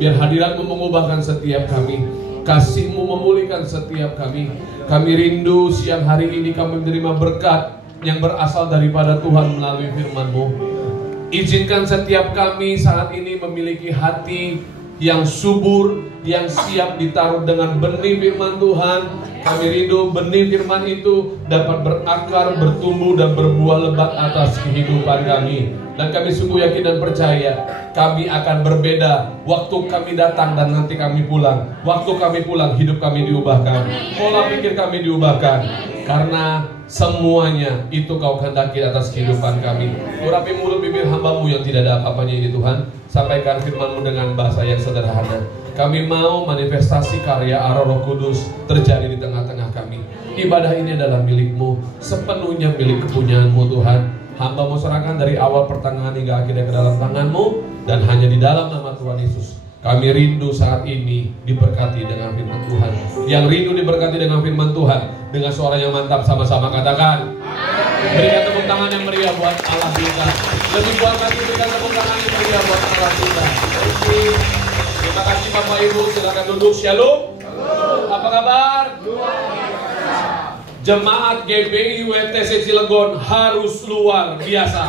Biar hadirat-Mu mengubahkan setiap kami, kasih-Mu memulihkan setiap kami. Kami rindu siang hari ini kami menerima berkat yang berasal daripada Tuhan melalui firman-Mu. Izinkan setiap kami saat ini memiliki hati yang subur, yang siap ditaruh dengan benih firman Tuhan. Kami rindu benih firman itu dapat berakar, bertumbuh dan berbuah lebat atas kehidupan kami. Dan kami sungguh yakin dan percaya kami akan berbeda waktu kami datang dan nanti kami pulang. Waktu kami pulang hidup kami diubahkan, pola pikir kami diubahkan, karena semuanya itu Kau kehendaki atas kehidupan kami. Urapi mulut bibir hamba-Mu yang tidak ada apa-apanya ini Tuhan. Sampaikan firman-Mu dengan bahasa yang sederhana. Kami mau manifestasi karya arah Roh Kudus terjadi di tengah-tengah kami. Ibadah ini adalah milik-Mu, sepenuhnya milik kepunyaan-Mu Tuhan. Hamba mau serahkan dari awal pertengahan hingga akhirnya ke dalam tangan-Mu, dan hanya di dalam nama Tuhan Yesus kami rindu saat ini diberkati dengan firman Tuhan. Yang rindu diberkati dengan firman Tuhan, dengan suara yang mantap sama-sama katakan amin. Berikan tepuk tangan yang meriah buat Allah kita. Lebih kuat lagi berikan tepuk tangan yang meriah buat Allah kita. Terima kasih Bapak Ibu, silakan duduk. Shalom. Apa kabar? Jemaat GBI WTC Cilegon harus luar biasa.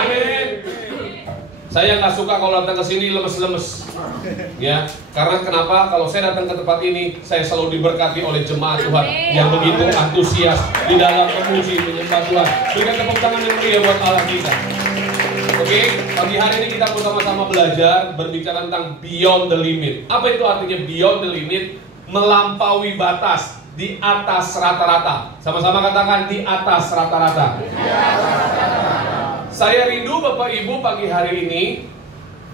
Amin. Saya nggak suka kalau datang ke sini lemes-lemes, ya. Karena kenapa? Kalau saya datang ke tempat ini, saya selalu diberkati oleh jemaat Tuhan yang begitu antusias di dalam memuji menyembah Tuhan. Berikan tepuk tangan yang meriah buat Allah kita. Oke, pagi hari ini kita bersama-sama belajar berbicara tentang beyond the limit. Apa itu artinya beyond the limit? Melampaui batas, di atas rata-rata. Sama-sama katakan di atas rata-rata. Saya rindu Bapak Ibu pagi hari ini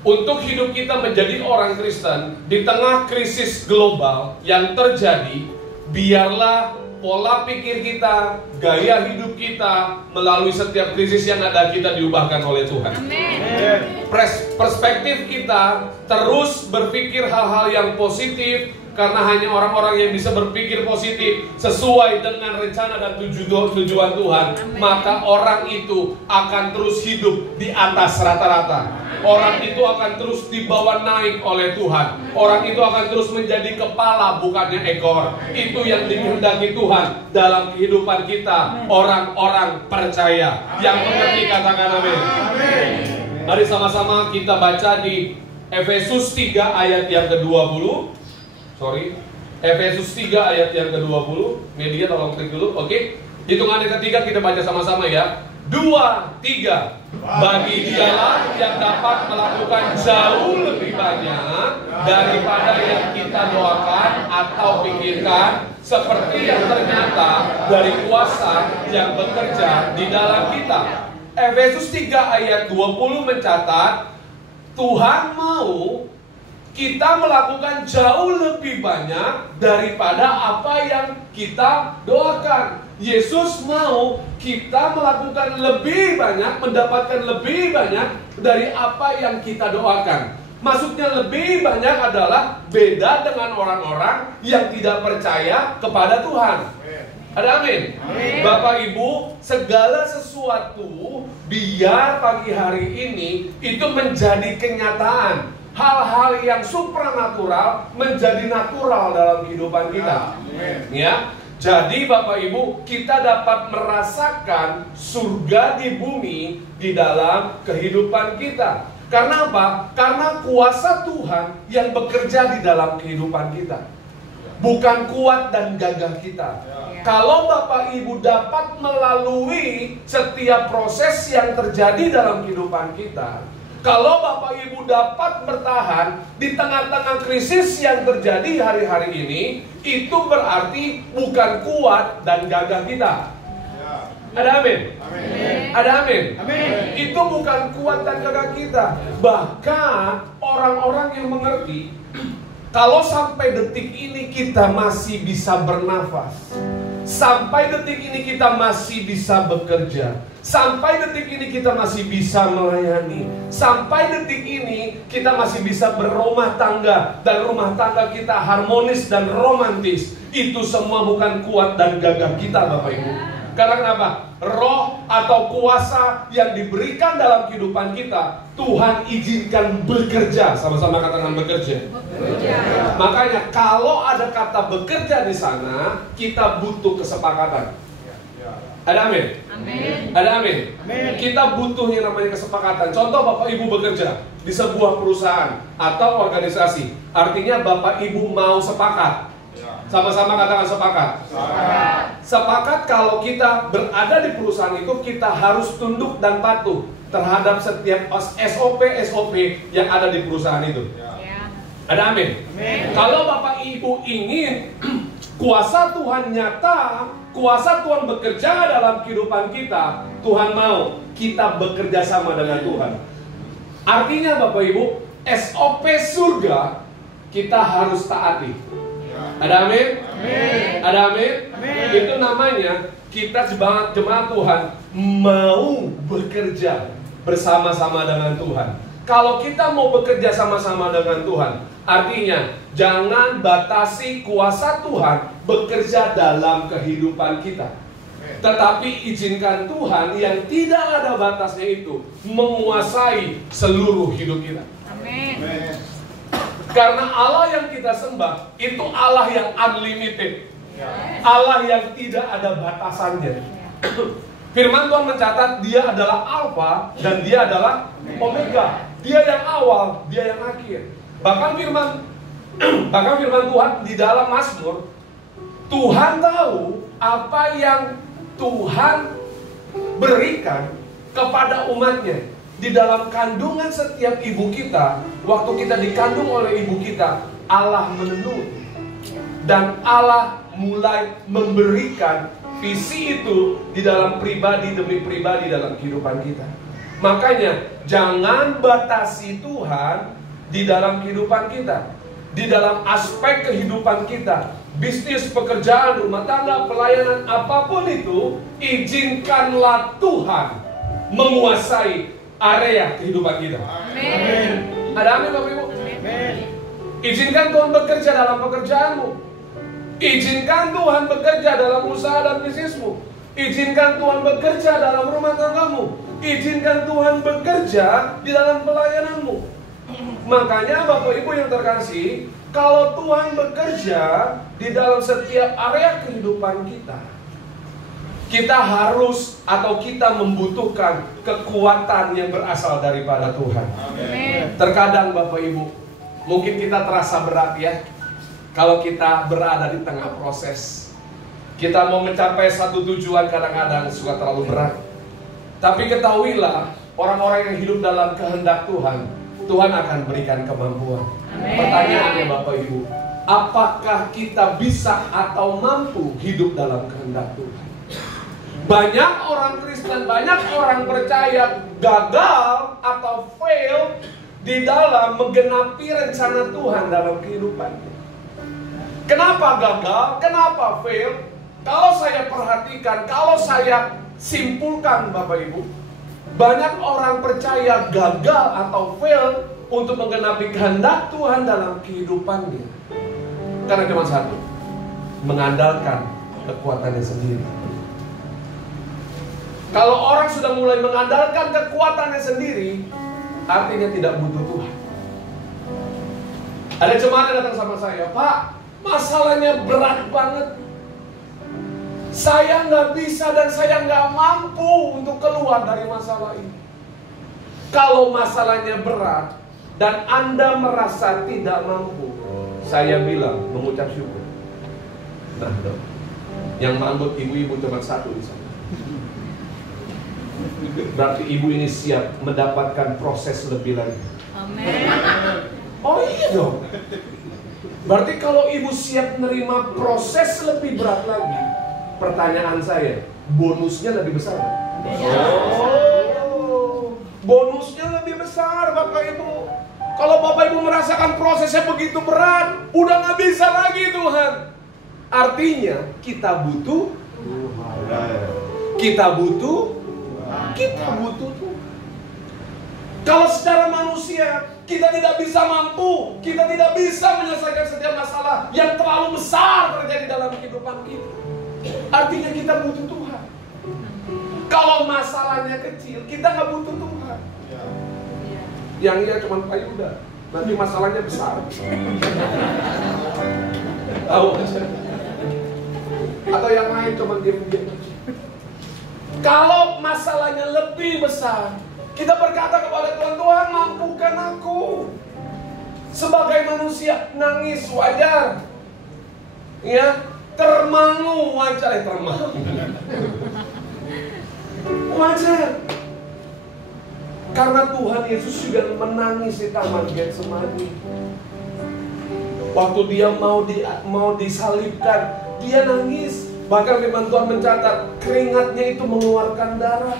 untuk hidup kita menjadi orang Kristen di tengah krisis global yang terjadi. Biarlah pola pikir kita, gaya hidup kita melalui setiap krisis yang ada kita diubahkan oleh Tuhan. Amen. Perspektif kita terus berpikir hal-hal yang positif, karena hanya orang-orang yang bisa berpikir positif sesuai dengan rencana dan tujuan Tuhan. Amen. Maka orang itu akan terus hidup di atas rata-rata. Orang itu akan terus dibawa naik oleh Tuhan. Orang itu akan terus menjadi kepala bukannya ekor. Itu yang dikehendaki Tuhan dalam kehidupan kita. Orang-orang percaya yang mengerti katakan amin. Mari sama-sama kita baca di Efesus 3 ayat yang ke-20. Efesus 3 ayat yang ke-20. Media tolong klik dulu. Oke. Hitungan yang ketiga kita baca sama-sama ya. 2, 3. Bagi Dialah yang dapat melakukan jauh lebih banyak daripada yang kita doakan atau pikirkan, seperti yang ternyata dari kuasa yang bekerja di dalam kita. Efesus 3 ayat 20 mencatat Tuhan mau kita melakukan jauh lebih banyak daripada apa yang kita doakan. Yesus mau kita melakukan lebih banyak, mendapatkan lebih banyak dari apa yang kita doakan. Maksudnya lebih banyak adalah beda dengan orang-orang yang tidak percaya kepada Tuhan. Ada amin? Amin. Bapak Ibu, segala sesuatu biar pagi hari ini itu menjadi kenyataan. Hal-hal yang supranatural menjadi natural dalam kehidupan kita. Ya. Jadi Bapak Ibu, kita dapat merasakan surga di bumi di dalam kehidupan kita. Karena apa? Karena kuasa Tuhan yang bekerja di dalam kehidupan kita. Bukan kuat dan gagah kita. Kalau Bapak Ibu dapat melalui setiap proses yang terjadi dalam kehidupan kita, kalau Bapak Ibu dapat bertahan di tengah-tengah krisis yang terjadi hari-hari ini, itu berarti bukan kuat dan gagah kita. Ada amin? Ada amin? Itu bukan kuat dan gagah kita. Bahkan orang-orang yang mengerti, kalau sampai detik ini kita masih bisa bernafas, sampai detik ini kita masih bisa bekerja, sampai detik ini kita masih bisa melayani, sampai detik ini kita masih bisa berumah tangga, dan rumah tangga kita harmonis dan romantis. Itu semua bukan kuat dan gagah kita, Bapak Ibu. Karena kenapa? Roh atau kuasa yang diberikan dalam kehidupan kita, Tuhan izinkan bekerja. Sama-sama katakan bekerja. Makanya kalau ada kata bekerja di sana, kita butuh kesepakatan. Ada amin? Ada amin? Kita butuh yang namanya kesepakatan. Contoh Bapak Ibu bekerja di sebuah perusahaan atau organisasi. Artinya Bapak Ibu mau sepakat. Sama-sama katakan sepakat. Sepakat kalau kita berada di perusahaan itu, kita harus tunduk dan patuh terhadap setiap SOP yang ada di perusahaan itu. Ada amin? Kalau Bapak Ibu ingin kuasa Tuhan nyata, kuasa Tuhan bekerja dalam kehidupan kita, Tuhan mau kita bekerja sama dengan Tuhan. Artinya Bapak Ibu, SOP surga kita harus taati. Ada amin? Ada amin? Itu namanya kita jemaat Tuhan mau bekerja bersama-sama dengan Tuhan. Kalau kita mau bekerja sama-sama dengan Tuhan, artinya jangan batasi kuasa Tuhan bekerja dalam kehidupan kita. Tetapi izinkan Tuhan yang tidak ada batasnya itu menguasai seluruh hidup kita. Amin. Karena Allah yang kita sembah itu Allah yang unlimited, Allah yang tidak ada batasannya. Firman Tuhan mencatat Dia adalah Alfa dan Dia adalah Omega. Dia yang awal, Dia yang akhir. Bahkan firman Tuhan di dalam Mazmur, Tuhan tahu apa yang Tuhan berikan kepada umatnya. Di dalam kandungan setiap ibu kita, waktu kita dikandung oleh ibu kita, Allah menenun. Dan Allah mulai memberikan visi itu di dalam pribadi demi pribadi dalam kehidupan kita. Makanya jangan batasi Tuhan di dalam kehidupan kita, di dalam aspek kehidupan kita, bisnis, pekerjaan, rumah tangga, pelayanan, apapun itu, izinkanlah Tuhan menguasai area kehidupan kita. Amin. Ada amin Bapak Ibu? Amin. Izinkan Tuhan bekerja dalam pekerjaanmu. Izinkan Tuhan bekerja dalam usaha dan bisnismu. Izinkan Tuhan bekerja dalam rumah tanggamu. Izinkan Tuhan bekerja di dalam pelayananmu. Makanya Bapak Ibu yang terkasih, kalau Tuhan bekerja di dalam setiap area kehidupan kita, kita harus atau kita membutuhkan kekuatan yang berasal daripada Tuhan. Amin. Terkadang Bapak Ibu, mungkin kita terasa berat ya, kalau kita berada di tengah proses. Kita mau mencapai satu tujuan kadang-kadang suka terlalu berat. Tapi ketahuilah, orang-orang yang hidup dalam kehendak Tuhan, Tuhan akan berikan kemampuan. Amin. Pertanyaannya Bapak Ibu, apakah kita bisa atau mampu hidup dalam kehendak Tuhan? Banyak orang Kristen, banyak orang percaya gagal atau fail di dalam menggenapi rencana Tuhan dalam kehidupannya. Kenapa gagal? Kenapa fail? Kalau saya perhatikan, kalau saya simpulkan Bapak Ibu, banyak orang percaya gagal atau fail untuk menggenapi kehendak Tuhan dalam kehidupannya. Karena cuma satu, mengandalkan kekuatannya sendiri. Kalau orang sudah mulai mengandalkan kekuatannya sendiri, artinya tidak butuh Tuhan. Ada jemaat yang datang sama saya, Pak, masalahnya berat banget. Saya nggak bisa dan saya nggak mampu untuk keluar dari masalah ini. Kalau masalahnya berat dan Anda merasa tidak mampu, saya bilang mengucap syukur. Nah, yang mampu ibu-ibu cuma satu di sana. Berarti ibu ini siap mendapatkan proses lebih lagi. Amin. Oh iya dong. Berarti kalau ibu siap menerima proses lebih berat lagi, pertanyaan saya, bonusnya lebih besar? Oh, bonusnya lebih besar, Bapak Ibu. Kalau Bapak Ibu merasakan prosesnya begitu berat, udah nggak bisa lagi Tuhan. Artinya kita butuh Tuhan. Kita butuh Tuhan. Kalau secara manusia kita tidak bisa mampu, kita tidak bisa menyelesaikan setiap masalah yang terlalu besar terjadi dalam kehidupan kita. Artinya kita butuh Tuhan. Kalau masalahnya kecil, kita nggak butuh Tuhan. Yang iya cuma Pak Yuda, nanti masalahnya besar. Tahu aja. Atau yang lain cuma diam-diam aja. Kalau masalahnya lebih besar, kita berkata kepada Tuhan, Tuhan mampukan aku. Sebagai manusia nangis wajar, ya, termangu wajar, wajar. Karena Tuhan Yesus juga menangis di Taman Getsemani. Waktu dia mau disalibkan, dia nangis. Bahkan firman Tuhan mencatat keringatnya itu mengeluarkan darah.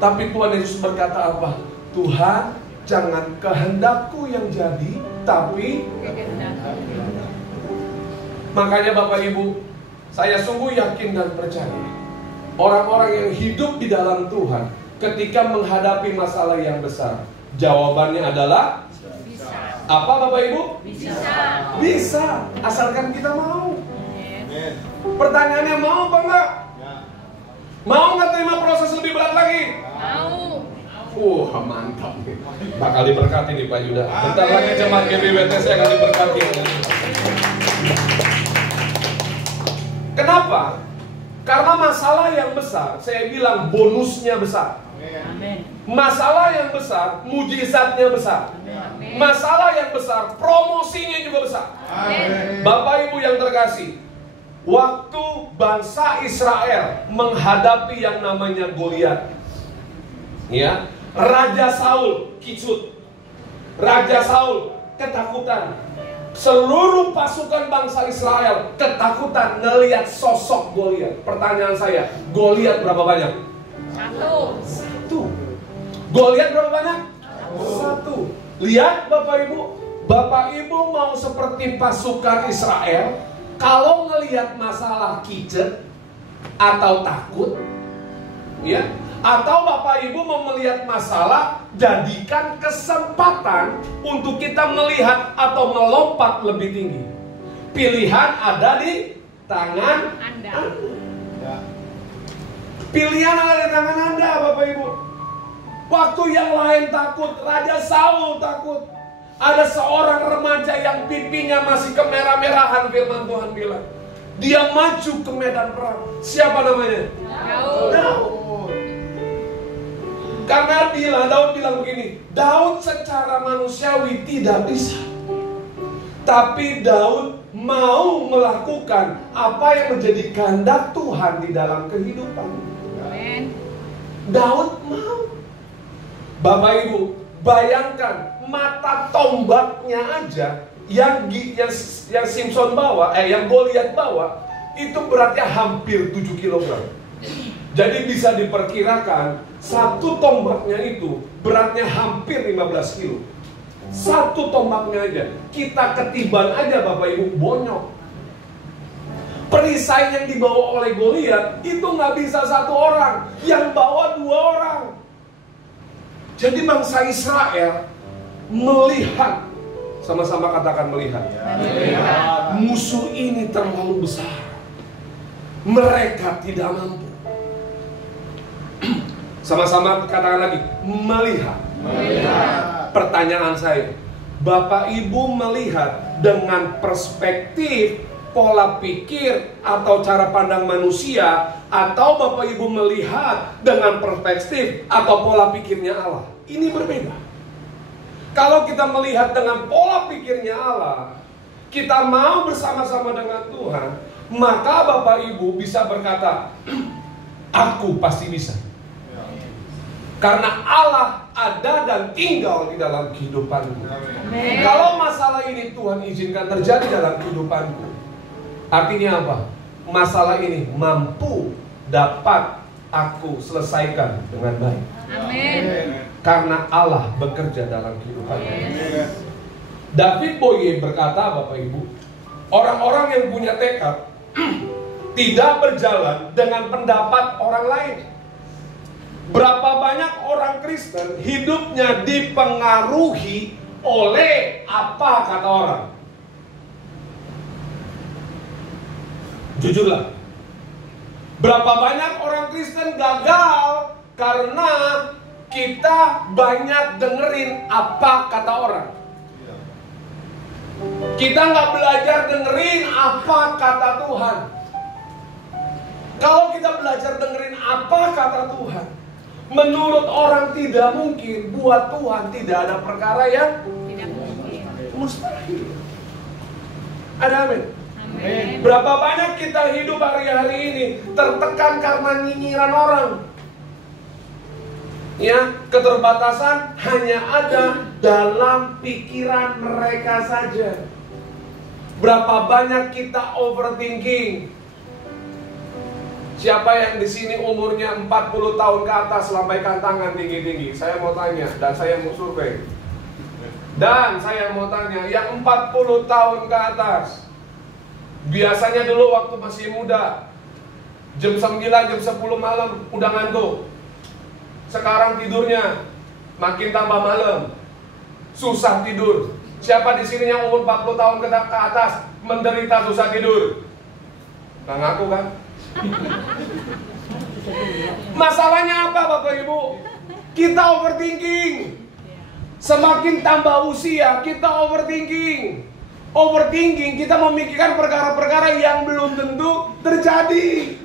Tapi Tuhan Yesus berkata apa? Tuhan, jangan kehendakku yang jadi, tapi kehendakmu. Makanya Bapak Ibu, saya sungguh yakin dan percaya, orang-orang yang hidup di dalam Tuhan, ketika menghadapi masalah yang besar, jawabannya adalah bisa. Apa Bapak Ibu? Bisa. Bisa, asalkan kita mau. Pertanyaannya, mau apa enggak? Mau nggak terima proses lebih berat lagi? Mau. Mantap nih. Bakal diberkati nih Pak Yuda. Bentar lagi jemaat GBWTC akan diberkati. Kenapa? Karena masalah yang besar, saya bilang bonusnya besar. Amin. Masalah yang besar, mujizatnya besar. Amin. Masalah yang besar, promosinya juga besar. Amin. Bapak Ibu yang terkasih, waktu bangsa Israel menghadapi yang namanya Goliat, ya, Raja Saul kicut, Raja Saul ketakutan, seluruh pasukan bangsa Israel ketakutan melihat sosok Goliat. Pertanyaan saya, Goliat berapa banyak? Satu. Goliat berapa banyak? Satu. Lihat Bapak Ibu mau seperti pasukan Israel. Kalau ngelihat masalah kicet atau takut, ya, atau Bapak Ibu mau melihat masalah, jadikan kesempatan untuk kita melihat atau melompat lebih tinggi. Pilihan ada di tangan Anda. Pilihan ada di tangan Anda, Bapak Ibu. Waktu yang lain takut, Raja Saul takut. Ada seorang remaja yang pipinya masih kemerah-merahan, firman Tuhan bilang. Dia maju ke medan perang. Siapa namanya? Daud. Karena Daud bilang begini, Daud secara manusiawi tidak bisa. Tapi Daud mau melakukan apa yang menjadi kehendak Tuhan di dalam kehidupan. Daud mau. Bapak Ibu, bayangkan mata tombaknya aja yang Simpson bawa, yang Goliat bawa, itu beratnya hampir 7 kg. Jadi bisa diperkirakan satu tombaknya itu beratnya hampir 15 kilo. Satu tombaknya aja, kita ketiban aja Bapak Ibu bonyok. Perisai yang dibawa oleh Goliat itu nggak bisa satu orang, yang bawa 2 orang. Jadi bangsa Israel melihat, sama-sama katakan melihat. Musuh ini terlalu besar. mereka tidak mampu. Sama-sama katakan lagi, melihat. Pertanyaan saya, Bapak Ibu melihat dengan perspektif, pola pikir, atau cara pandang manusia, atau Bapak Ibu melihat dengan perspektif atau pola pikirnya Allah? Ini berbeda. Kalau kita melihat dengan pola pikirnya Allah, kita mau bersama-sama dengan Tuhan, maka Bapak Ibu bisa berkata, aku pasti bisa. Karena Allah ada dan tinggal di dalam kehidupanku. Kalau masalah ini Tuhan izinkan terjadi dalam kehidupanku, artinya apa? Masalah ini mampu dapat aku selesaikan dengan baik. Amin. Karena Allah bekerja dalam kehidupanku. David Boye berkata, Bapak Ibu, orang-orang yang punya tekad tidak berjalan dengan pendapat orang lain. Berapa banyak orang Kristen hidupnya dipengaruhi oleh apa kata orang? Jujurlah. Berapa banyak orang Kristen gagal karena kita banyak dengerin apa kata orang. Kita nggak belajar dengerin apa kata Tuhan. Kalau kita belajar dengerin apa kata Tuhan, menurut orang tidak mungkin, buat Tuhan tidak ada perkara yang Tidak mungkin. mustahil. Ada amin? Amin. Berapa banyak kita hidup hari-hari ini tertekan karena nyinyiran orang. Ya, keterbatasan hanya ada dalam pikiran mereka saja. Berapa banyak kita overthinking. Siapa yang di sini umurnya 40 tahun ke atas, lambaikan tangan tinggi-tinggi. Saya mau tanya dan saya mau survei. Dan saya mau tanya, yang 40 tahun ke atas, biasanya dulu waktu masih muda, jam 9, jam 10 malam udah ngantuk. Sekarang tidurnya makin tambah malam, susah tidur. Siapa di sini yang umur 40 tahun ke atas menderita susah tidur? Nah, ngaku kan? Masalahnya apa Bapak Ibu? Kita overthinking. Semakin tambah usia kita overthinking. Overthinking, kita memikirkan perkara-perkara yang belum tentu terjadi.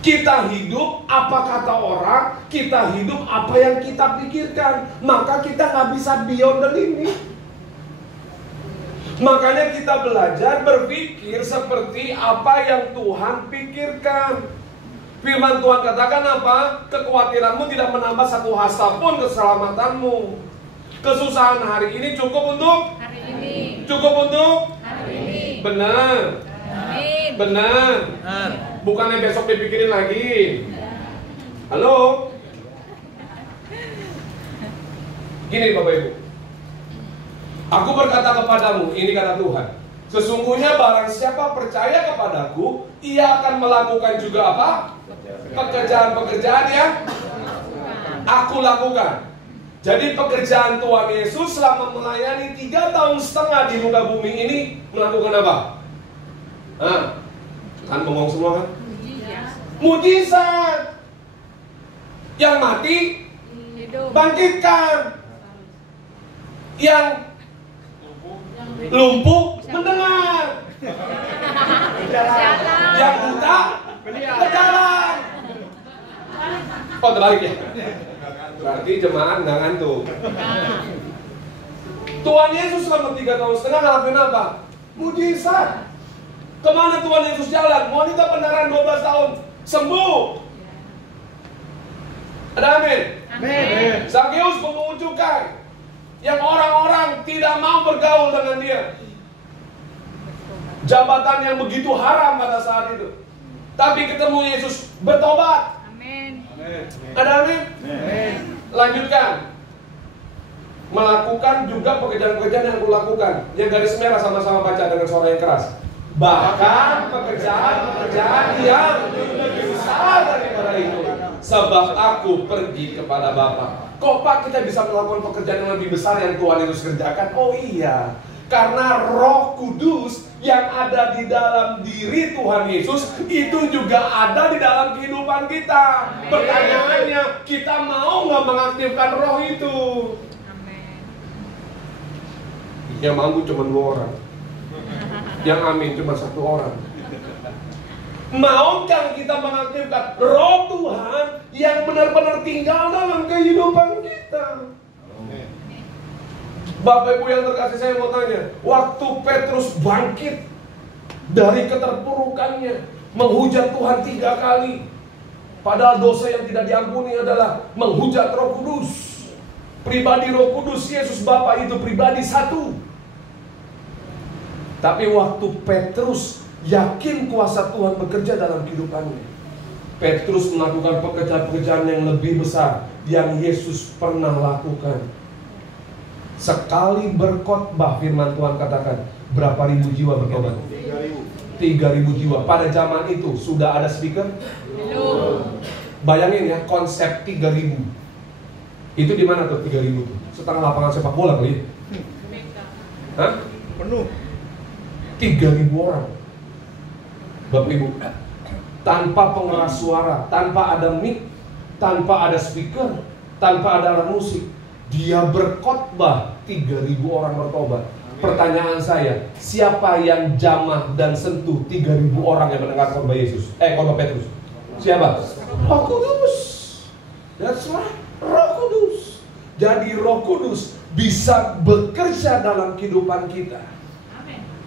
Kita hidup apa kata orang, kita hidup apa yang kita pikirkan. Maka kita nggak bisa beyond the limit. Makanya kita belajar berpikir seperti apa yang Tuhan pikirkan. Firman Tuhan katakan apa? Kekhawatiranmu tidak menambah satu hasta pun keselamatanmu. Kesusahan hari ini cukup untuk Hari ini. cukup untuk Hari ini. benar. Amin. Benar. Bukannya besok dipikirin lagi. Halo? Gini Bapak Ibu, aku berkata kepadamu, ini kata Tuhan, sesungguhnya barang siapa percaya kepadaku, ia akan melakukan juga apa? Pekerjaan-pekerjaan yang aku lakukan. Jadi pekerjaan Tuhan Yesus selama melayani 3,5 tahun di muka bumi ini melakukan apa? Kan bengong semua kan? Mujizat. Yang mati Hidup. bangkitkan. Yang lumpuh mendengar. Yang buta berjalan. Oh, terbalik ya? Berarti jemaat nggak ngantuk. Tuhan Yesus selama 3,5 tahun ngelakuin apa? Mujizat. Kemana Tuhan Yesus jalan? Wanita pendarahan 12 tahun sembuh. Ada amin? Amin. Zakheus pemungut cukai yang orang-orang tidak mau bergaul dengan dia. Jabatan yang begitu haram pada saat itu. Tapi ketemu Yesus, bertobat. Amin. Ada amin? Lanjutkan. Melakukan juga pekerjaan-pekerjaan yang aku lakukan. Yang garis merah sama-sama baca dengan suara yang keras. Bahkan pekerjaan-pekerjaan yang lebih besar daripada itu. Sebab aku pergi kepada Bapa. Kok Pak kita bisa melakukan pekerjaan yang lebih besar yang Tuhan Yesus kerjakan? Oh iya, karena Roh Kudus yang ada di dalam diri Tuhan Yesus itu juga ada di dalam kehidupan kita. Pertanyaannya, kita mau nggak mengaktifkan roh itu? Amin. Yang mau cuma 2 orang, yang amin cuma 1 orang. Maukah kita mengaktifkan roh Tuhan yang benar-benar tinggal dalam kehidupan kita? Bapak Ibu yang terkasih, saya mau tanya, waktu Petrus bangkit dari keterpurukannya, menghujat Tuhan 3 kali, padahal dosa yang tidak diampuni adalah menghujat Roh Kudus. Pribadi Roh Kudus, Yesus Bapa itu pribadi satu. Tapi waktu Petrus yakin kuasa Tuhan bekerja dalam kehidupannya, Petrus melakukan pekerjaan-pekerjaan yang lebih besar yang Yesus pernah lakukan. Sekali berkhotbah, firman Tuhan katakan, berapa ribu jiwa bertobat? 3.000 jiwa. Pada zaman itu sudah ada speaker? Belum. Bayangin ya, konsep 3.000. Itu di mana tuh 3.000 tuh? Setengah lapangan sepak bola kali ya? Hah? Penuh. 3.000 orang. Bapak Ibu, tanpa pengeras suara, tanpa ada mic, tanpa ada speaker, tanpa ada alat musik, dia berkhotbah, 3.000 orang bertobat. Pertanyaan saya, siapa yang jamah dan sentuh 3.000 orang yang mendengar khotbah Yesus? Khotbah Petrus. Siapa? Roh Kudus. That's right, Roh Kudus. Jadi Roh Kudus bisa bekerja dalam kehidupan kita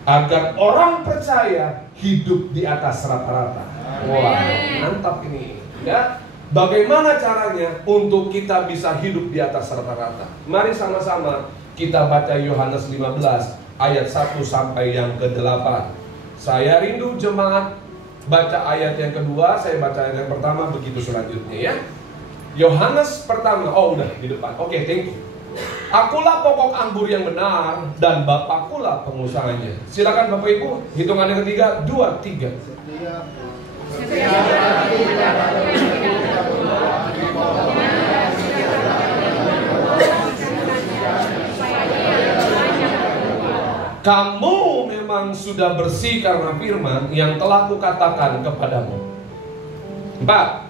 agar orang percaya hidup di atas rata-rata. Wah, mantap ini, ya. Bagaimana caranya untuk kita bisa hidup di atas rata-rata? Mari sama-sama kita baca Yohanes 15 ayat 1 sampai yang ke-8. Saya rindu jemaat baca ayat yang kedua, saya baca ayat yang pertama, begitu selanjutnya ya. Yohanes pertama, oh udah di depan. Oke, thank you. Akulah pokok anggur yang benar dan Bapakkulah pengusahanya. Silakan Bapak Ibu, hitungan yang ketiga, 2, 3. Kamu memang sudah bersih karena firman yang telah kukatakan kepadamu. 4.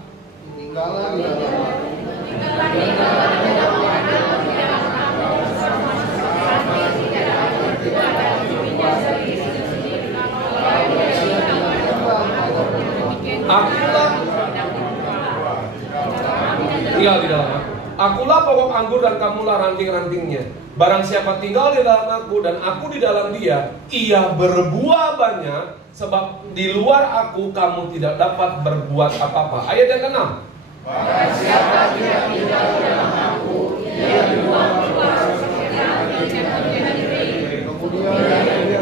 Tinggal di dalam aku. Akulah pokok anggur dan kamulah ranting-rantingnya. Barang siapa tinggal di dalam aku dan aku di dalam dia, ia berbuah banyak, sebab di luar aku kamu tidak dapat berbuat apa-apa. Ayat yang ke-6. Barang siapa tidak tinggal di dalam aku, ia berbuah seperti angin yang berdiri. Kemudian dia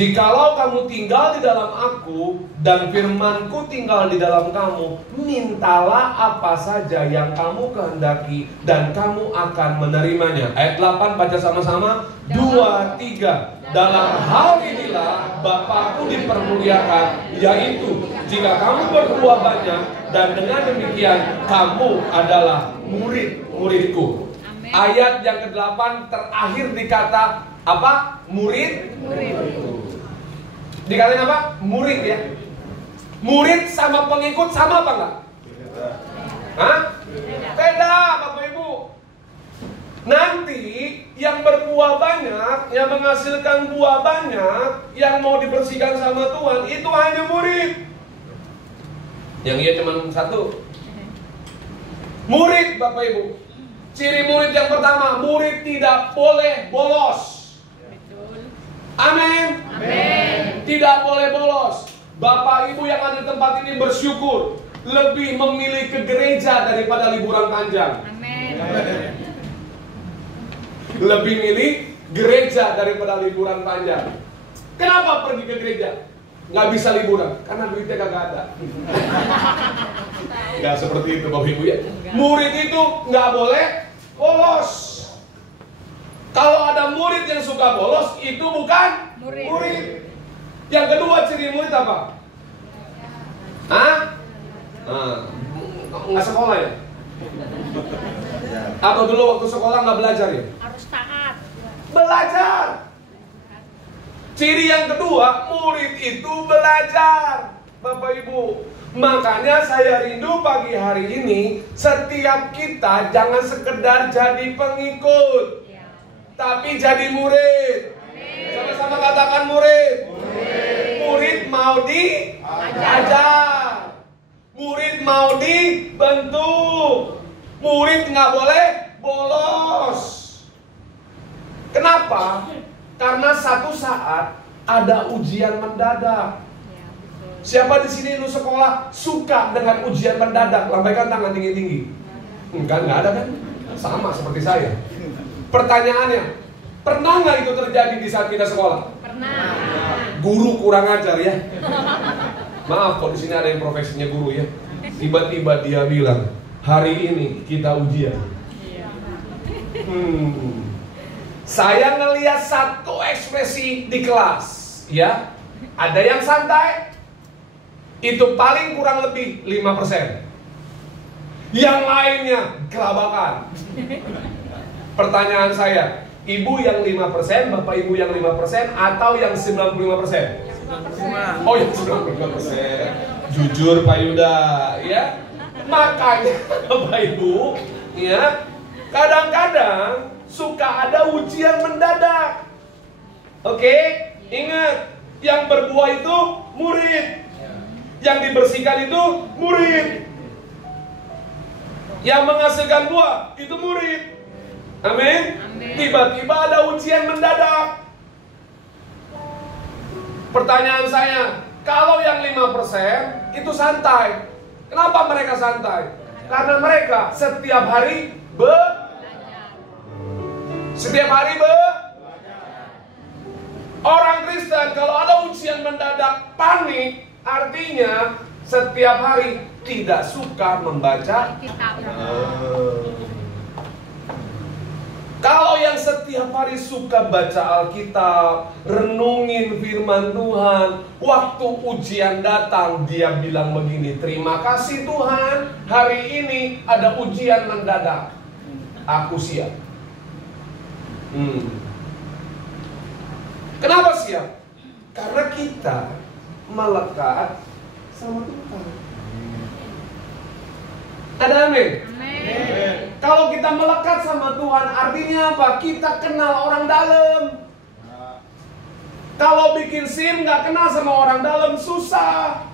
jikalau kamu tinggal di dalam aku dan firmanku tinggal di dalam kamu, mintalah apa saja yang kamu kehendaki dan kamu akan menerimanya. Ayat 8 baca sama-sama. 2, 3. Dalam hal inilah Bapakku dipermuliakan, yaitu jika kamu berbuah banyak dan dengan demikian kamu adalah murid-muridku. Ayat yang ke-8 terakhir dikata apa? Murid. Dikatain apa? Murid ya. Murid sama pengikut sama apa enggak? Hah? Beda Bapak Ibu. Nanti yang berbuah banyak, yang menghasilkan buah banyak, yang mau dibersihkan sama Tuhan, itu hanya murid. Yang iya cuma satu. Murid Bapak Ibu. Ciri murid yang pertama, murid tidak boleh bolos. Amin. Amin. Tidak boleh bolos. Bapak Ibu yang ada di tempat ini bersyukur lebih memilih ke gereja daripada liburan panjang. Amin. Lebih milih gereja daripada liburan panjang. Kenapa pergi ke gereja? Nggak bisa liburan karena duitnya kagak ada. Nggak seperti itu Bapak Ibu ya. Murid itu nggak boleh bolos. Kalau ada murid yang suka bolos, itu bukan murid. Yang kedua ciri murid apa? Hah? Nggak sekolah ya? Atau dulu waktu sekolah nggak belajar ya? Harus taat. belajar. Ciri yang kedua, murid itu belajar. Bapak Ibu, makanya saya rindu pagi hari ini setiap kita jangan sekedar jadi pengikut, tapi jadi murid. Sama-sama katakan murid. Murid mau diajar, murid mau dibentuk, murid nggak boleh bolos. Kenapa? Karena satu saat ada ujian mendadak. Siapa di sini lu sekolah suka dengan ujian mendadak? Lambaikan tangan tinggi-tinggi. Enggak ada kan? Sama seperti saya. Pertanyaannya, pernah nggak itu terjadi di saat kita sekolah? Pernah. Guru kurang ajar ya. Maaf kok di sini ada yang profesinya guru ya. Tiba-tiba dia bilang, hari ini kita ujian. Saya ngelihat satu ekspresi di kelas, ya. Ada yang santai, itu paling kurang lebih 5%. Yang lainnya gelabakan. Pertanyaan saya, ibu yang 5%, bapak ibu yang 5%, atau yang 95%? Oh, yang 95%. Jujur Pak Yuda, ya. Makanya bapak ibu, ya, kadang-kadang suka ada ujian mendadak. Oke, ingat, yang berbuah itu murid, yang dibersihkan itu murid, yang menghasilkan buah itu murid. Amin. Tiba-tiba ada ujian mendadak. Pertanyaan saya, kalau yang 5% itu santai. Kenapa mereka santai? Karena mereka setiap hari Orang Kristen kalau ada ujian mendadak panik, artinya setiap hari tidak suka membaca kitab. Kalau yang setiap hari suka baca Alkitab, renungin firman Tuhan, waktu ujian datang dia bilang begini, terima kasih Tuhan, hari ini ada ujian mendadak, aku siap. Kenapa siap? Karena kita melekat sama Tuhan. Ada amin? Amin. Kalau kita melekat sama Tuhan, artinya apa? Kita kenal orang dalam. Kalau bikin SIM nggak kenal sama orang dalam, susah.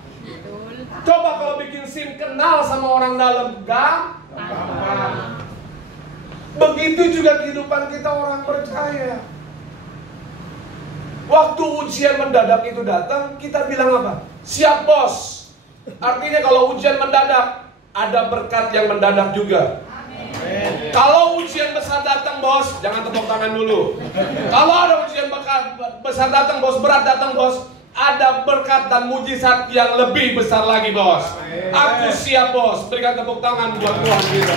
Coba kalau bikin SIM kenal sama orang dalam, gampang. Begitu juga kehidupan kita orang percaya. Waktu ujian mendadak itu datang, kita bilang apa? Siap bos. Artinya kalau ujian mendadak, ada berkat yang mendadak juga. Amin. Kalau ujian besar datang bos, jangan tepuk tangan dulu. Kalau ada ujian besar datang bos, berat datang bos, ada berkat dan mujizat yang lebih besar lagi bos. Amin. Aku siap bos. Berikan tepuk tangan buat Tuhan kita.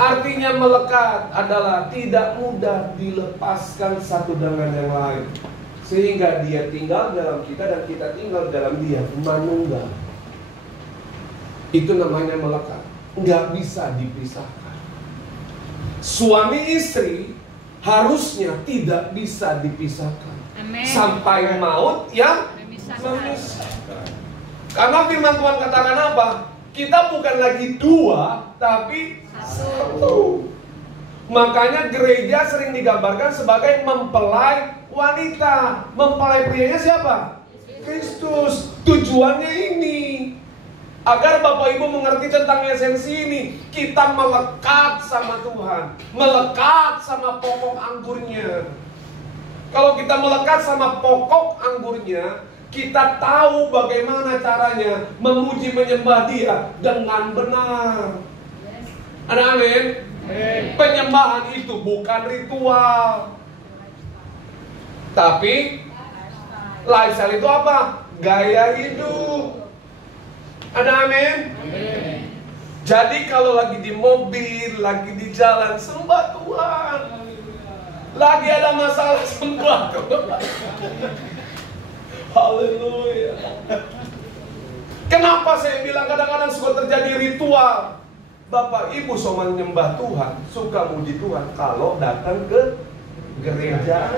Artinya melekat adalah tidak mudah dilepaskan satu dengan yang lain, sehingga dia tinggal dalam kita dan kita tinggal dalam dia, manunggal. Itu namanya melekat, nggak bisa dipisahkan. Suami istri harusnya tidak bisa dipisahkan. Amen. Sampai maut yang memisahkan. Karena firman Tuhan katakan apa? Kita bukan lagi dua, tapi satu. Makanya gereja sering digambarkan sebagai mempelai wanita. Mempelai prianya siapa? Kristus. Tujuannya ini agar Bapak Ibu mengerti tentang esensi ini. Kita melekat sama Tuhan, melekat sama pokok anggurnya. Kalau kita melekat sama pokok anggurnya, kita tahu bagaimana caranya memuji menyembah Dia dengan benar. Ada amin? Penyembahan itu bukan ritual, tapi lifestyle itu apa? Gaya hidup. Ada amin? Jadi kalau lagi di mobil, lagi di jalan, sembah Tuhan. Lagi ada masalah, sembah Tuhan. Haleluya. Kenapa saya bilang kadang-kadang suka terjadi ritual? Bapak Ibu suka menyembah Tuhan, suka muji Tuhan kalau datang ke gereja.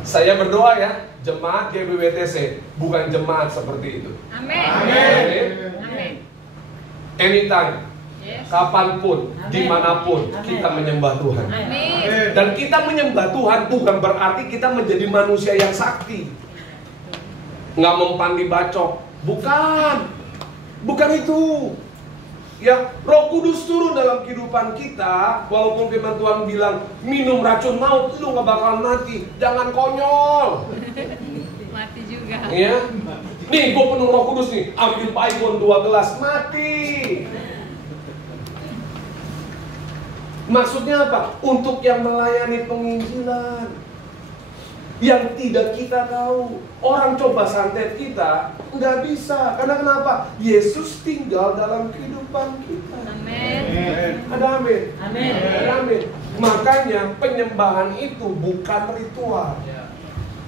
Saya berdoa ya, jemaat GBWTC bukan jemaat seperti itu. Amin. Amin. Amin. Anytime, Yes. kapanpun, Amin. dimanapun Amin. kita menyembah Tuhan. Amin. Dan kita menyembah Tuhan bukan berarti kita menjadi manusia yang sakti, nggak mempan dibacok. Bukan itu. Ya, Roh Kudus turun dalam kehidupan kita. Walaupun firman Tuhan bilang minum racun maut, lu nggak bakalan mati. Jangan konyol. Mati juga. Ya, nih gue penuh Roh Kudus nih. Ambil Paibon 2 gelas, mati. Maksudnya apa? Untuk yang melayani penginjilan, yang tidak kita tahu. Orang coba santet kita, nggak bisa. Karena kenapa? Yesus tinggal dalam kehidupan kita. Amin. Ada amin? Amin. Ada amin. Makanya penyembahan itu bukan ritual.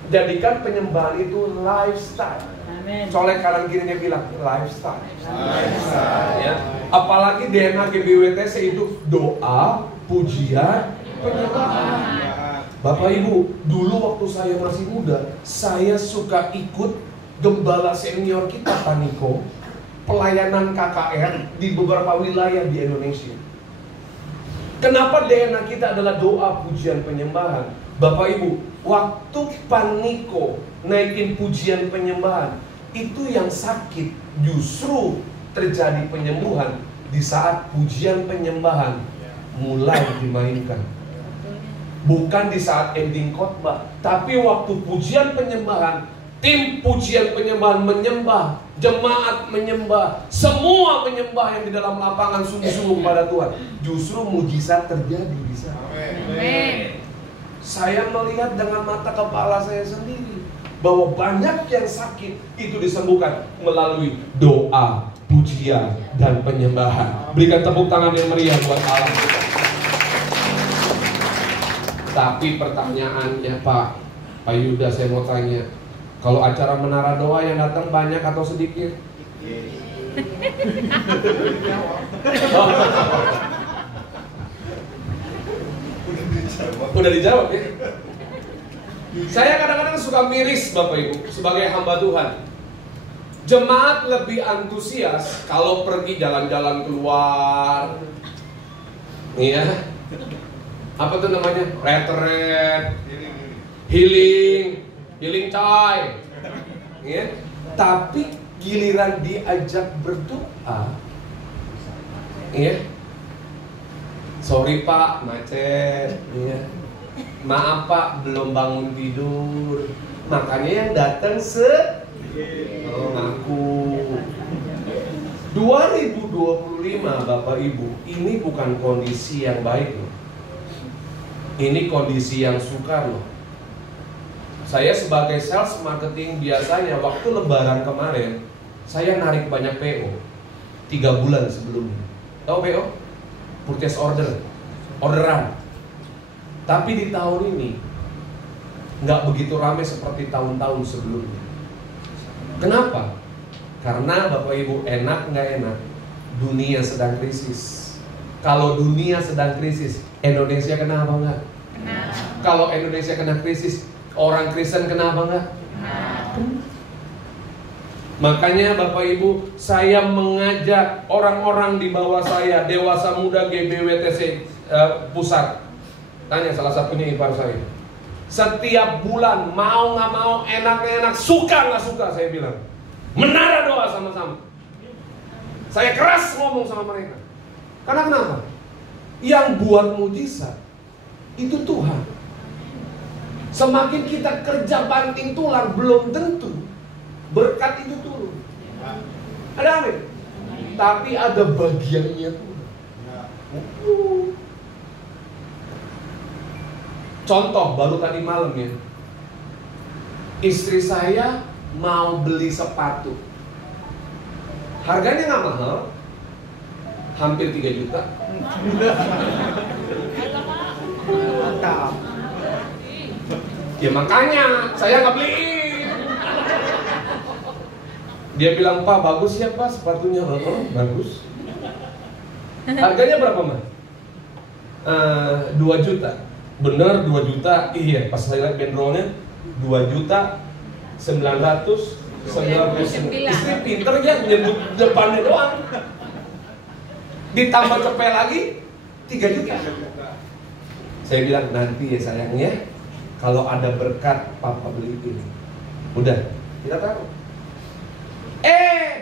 Jadikan penyembahan itu lifestyle. Amin. Colek kanan kirinya bilang lifestyle. Ya. Apalagi DNA GBWTC itu doa, pujian, penyembahan. Bapak Ibu, dulu waktu saya masih muda, saya suka ikut gembala senior kita, Pak Niko, pelayanan KKR di beberapa wilayah di Indonesia. Kenapa DNA kita adalah doa, pujian, penyembahan? Bapak Ibu, waktu Pak Niko naikin pujian penyembahan, itu yang sakit justru terjadi penyembuhan di saat pujian penyembahan mulai dimainkan. Bukan di saat ending khotbah, tapi waktu pujian penyembahan, tim pujian penyembahan menyembah, jemaat menyembah, semua menyembah yang di dalam lapangan sungguh-sungguh kepada Tuhan. Justru mujizat terjadi di sana. Amin. Saya melihat dengan mata kepala saya sendiri bahwa banyak yang sakit itu disembuhkan melalui doa, pujian, dan penyembahan. Berikan tepuk tangan yang meriah buat Allah kita. Tapi pertanyaannya Pak Yuda, saya mau tanya, kalau acara menara doa yang datang banyak atau sedikit? Udah dijawab ya. Saya kadang-kadang suka miris Bapak Ibu sebagai hamba Tuhan. Jemaat lebih antusias kalau pergi jalan-jalan keluar, ya. Apa tuh namanya? Retret, healing coy, ya. Tapi giliran diajak berdoa, ya. Sorry Pak, macet, ya. Maaf Pak, belum bangun tidur. Makanya yang datang ngaku. 2025 Bapak Ibu, ini bukan kondisi yang baik loh. Ini kondisi yang sukar loh. Saya sebagai sales marketing biasanya waktu lebaran kemarin, saya narik banyak PO 3 bulan sebelumnya. Tahu PO? Purchase orderan. Tapi di tahun ini nggak begitu ramai seperti tahun-tahun sebelumnya. Kenapa? Karena Bapak Ibu, enak nggak enak, dunia sedang krisis. Kalau dunia sedang krisis, Indonesia kena apa nggak? Kena. Kalau Indonesia kena krisis, orang Kristen kena apa nggak? Kena. Makanya Bapak Ibu, saya mengajak orang-orang di bawah saya, dewasa muda GBWTC pusat. Tanya salah satunya ipar saya. Setiap bulan, mau nggak mau, enak nggak enak, suka nggak suka, saya bilang, menara doa sama-sama. Saya keras ngomong sama mereka. Karena kenapa? Yang buat mujizat itu Tuhan. Semakin kita kerja banting tulang, belum tentu berkat itu turun. Ada amin? Tapi ada bagiannya Tuhan. Contoh baru tadi malam ya, istri saya mau beli sepatu, harganya nggak mahal, hampir 3 juta. Ya makanya saya nggak beliin. Dia bilang, Pak bagus ya Pak sepatunya. Oh, bagus. Harganya berapa Mas? 2 juta. Bener 2 juta. Iya, pas saya lihat bandrolnya 2 juta 999. Istri pinter ya, nyebut depannya doang. Ditambah cepet lagi 3 juta. Saya bilang, nanti ya sayangnya, kalau ada berkat Papa beliin. Udah, kita taruh.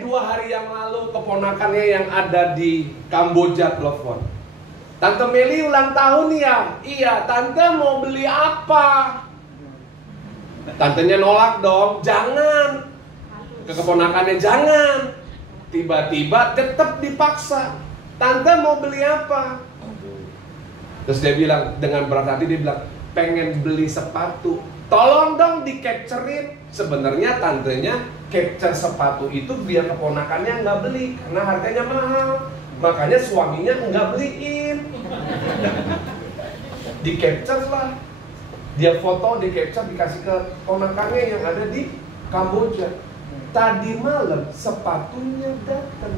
2 hari yang lalu keponakannya yang ada di Kamboja telepon. Tante Meli ulang tahun ya? Iya, Tante mau beli apa? Tantenya nolak dong, jangan. Ke keponakannya jangan. Tiba-tiba tetap dipaksa. Tante mau beli apa? Terus dia bilang dengan berat hati, dia bilang pengen beli sepatu. Tolong dong di-capturein. Sebenarnya tantenya capture sepatu itu biar keponakannya nggak beli karena harganya mahal. Makanya suaminya nggak beliin. Di-capture lah. Dia foto, di-capture, dikasih ke keponakannya yang ada di Kamboja. Tadi malam sepatunya datang.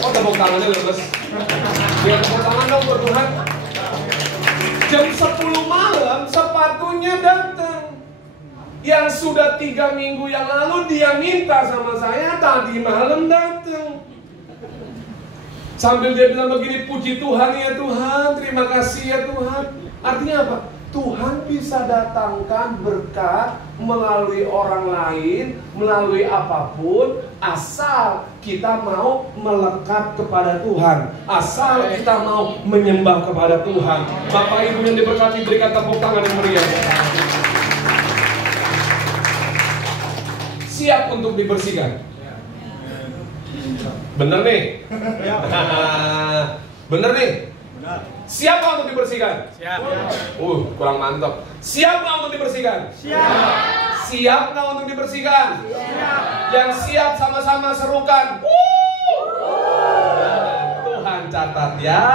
Oh, tepuk tangannya lemes. Biar tepuk tangan dong buat Tuhan. Jam 10 malam sepatunya datang. Yang sudah 3 minggu yang lalu dia minta sama saya, tadi malam datang. Sambil dia bilang begini, puji Tuhan ya Tuhan, terima kasih ya Tuhan. Artinya apa? Tuhan bisa datangkan berkat melalui orang lain, melalui apapun, asal kita mau melekat kepada Tuhan, asal kita mau menyembah kepada Tuhan. Bapak Ibu yang diberkati, berikan tepuk tangan yang meriah. Siap untuk dibersihkan? Bener nih? Bener nih? Siap nggak untuk dibersihkan? Siap. Kurang mantap. Siap nggak untuk dibersihkan? Siap. Siap nggak untuk dibersihkan? Siap. Yang siap sama-sama serukan. Tuhan catat ya.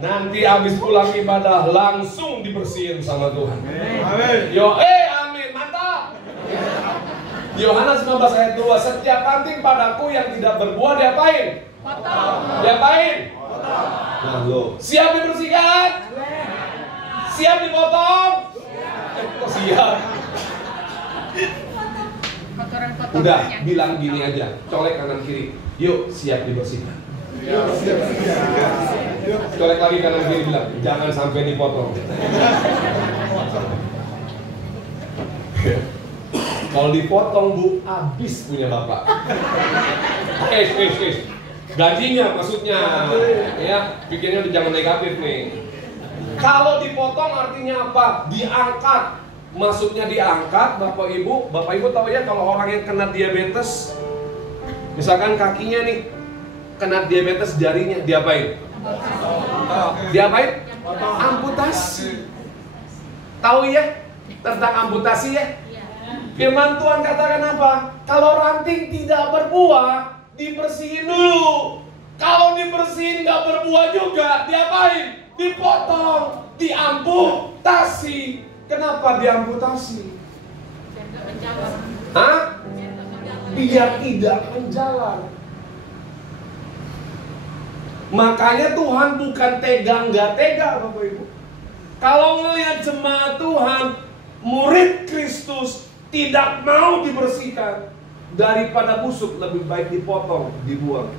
Nanti habis pulang ibadah langsung dibersihin sama Tuhan. Amin. Yo, amin, mantap. Yohanes 19 ayat 2, setiap ranting padaku yang tidak berbuah diapain? Potong. Diapain? Nah lo, siap dibersihkan? Siap dipotong? Kok siap? Kotoran-kotoran Udah, yang bilang gini aja, colek kanan kiri. Yuk, siap dibersihkan. Colek lagi kanan kiri, bilang jangan sampai dipotong. Kalau dipotong Bu, habis punya Bapak. Gajinya maksudnya, ya pikirnya jangan negatif nih. Kalau dipotong artinya apa? Diangkat. Maksudnya diangkat, Bapak Ibu tahu ya kalau orang yang kena diabetes, misalkan kakinya nih kena diabetes, jarinya diapain? Diapain? Amputasi. Tahu ya tentang amputasi ya? Firman Tuhan katakan apa? Kalau ranting tidak berbuah, dibersihin dulu. Kalau dibersihin nggak berbuah juga, diapain? Dipotong, diamputasi. Kenapa diamputasi? Hah? Biar tidak menjalar. Makanya Tuhan bukan tega nggak tega, Bapak Ibu. Kalau melihat jemaat Tuhan, murid Kristus tidak mau dibersihkan, daripada busuk lebih baik dipotong, dibuang.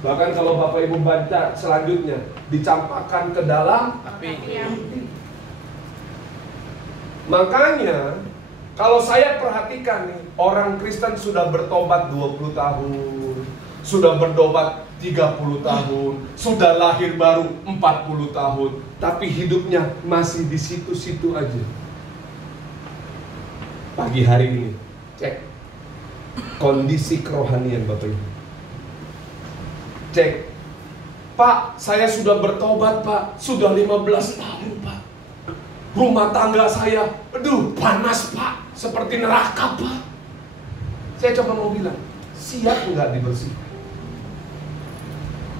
Bahkan kalau Bapak Ibu baca selanjutnya, dicampakkan ke dalam api. Makanya kalau saya perhatikan nih, orang Kristen sudah bertobat 20 tahun, sudah bertobat 30 tahun, sudah lahir baru 40 tahun, tapi hidupnya masih di situ-situ aja. Pagi hari ini, cek kondisi kerohanian Bapak Ibu. Cek, Pak, saya sudah bertobat Pak, sudah 15 tahun Pak. Rumah tangga saya, aduh panas Pak, seperti neraka Pak. Saya coba mau bilang, siap nggak dibersihin?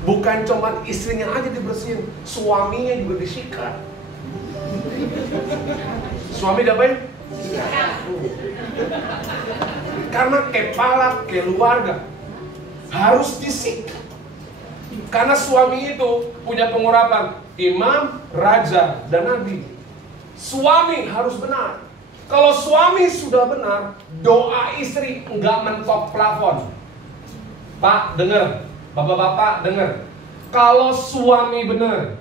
Bukan cuma istrinya aja dibersihin, suaminya juga disikat. Suami diapain? Karena kepala keluarga harus disikat. Karena suami itu punya pengurapan imam, raja, dan nabi. Suami harus benar. Kalau suami sudah benar, doa istri enggak mentok plafon. Pak, dengar. Bapak-bapak, dengar. Kalau suami benar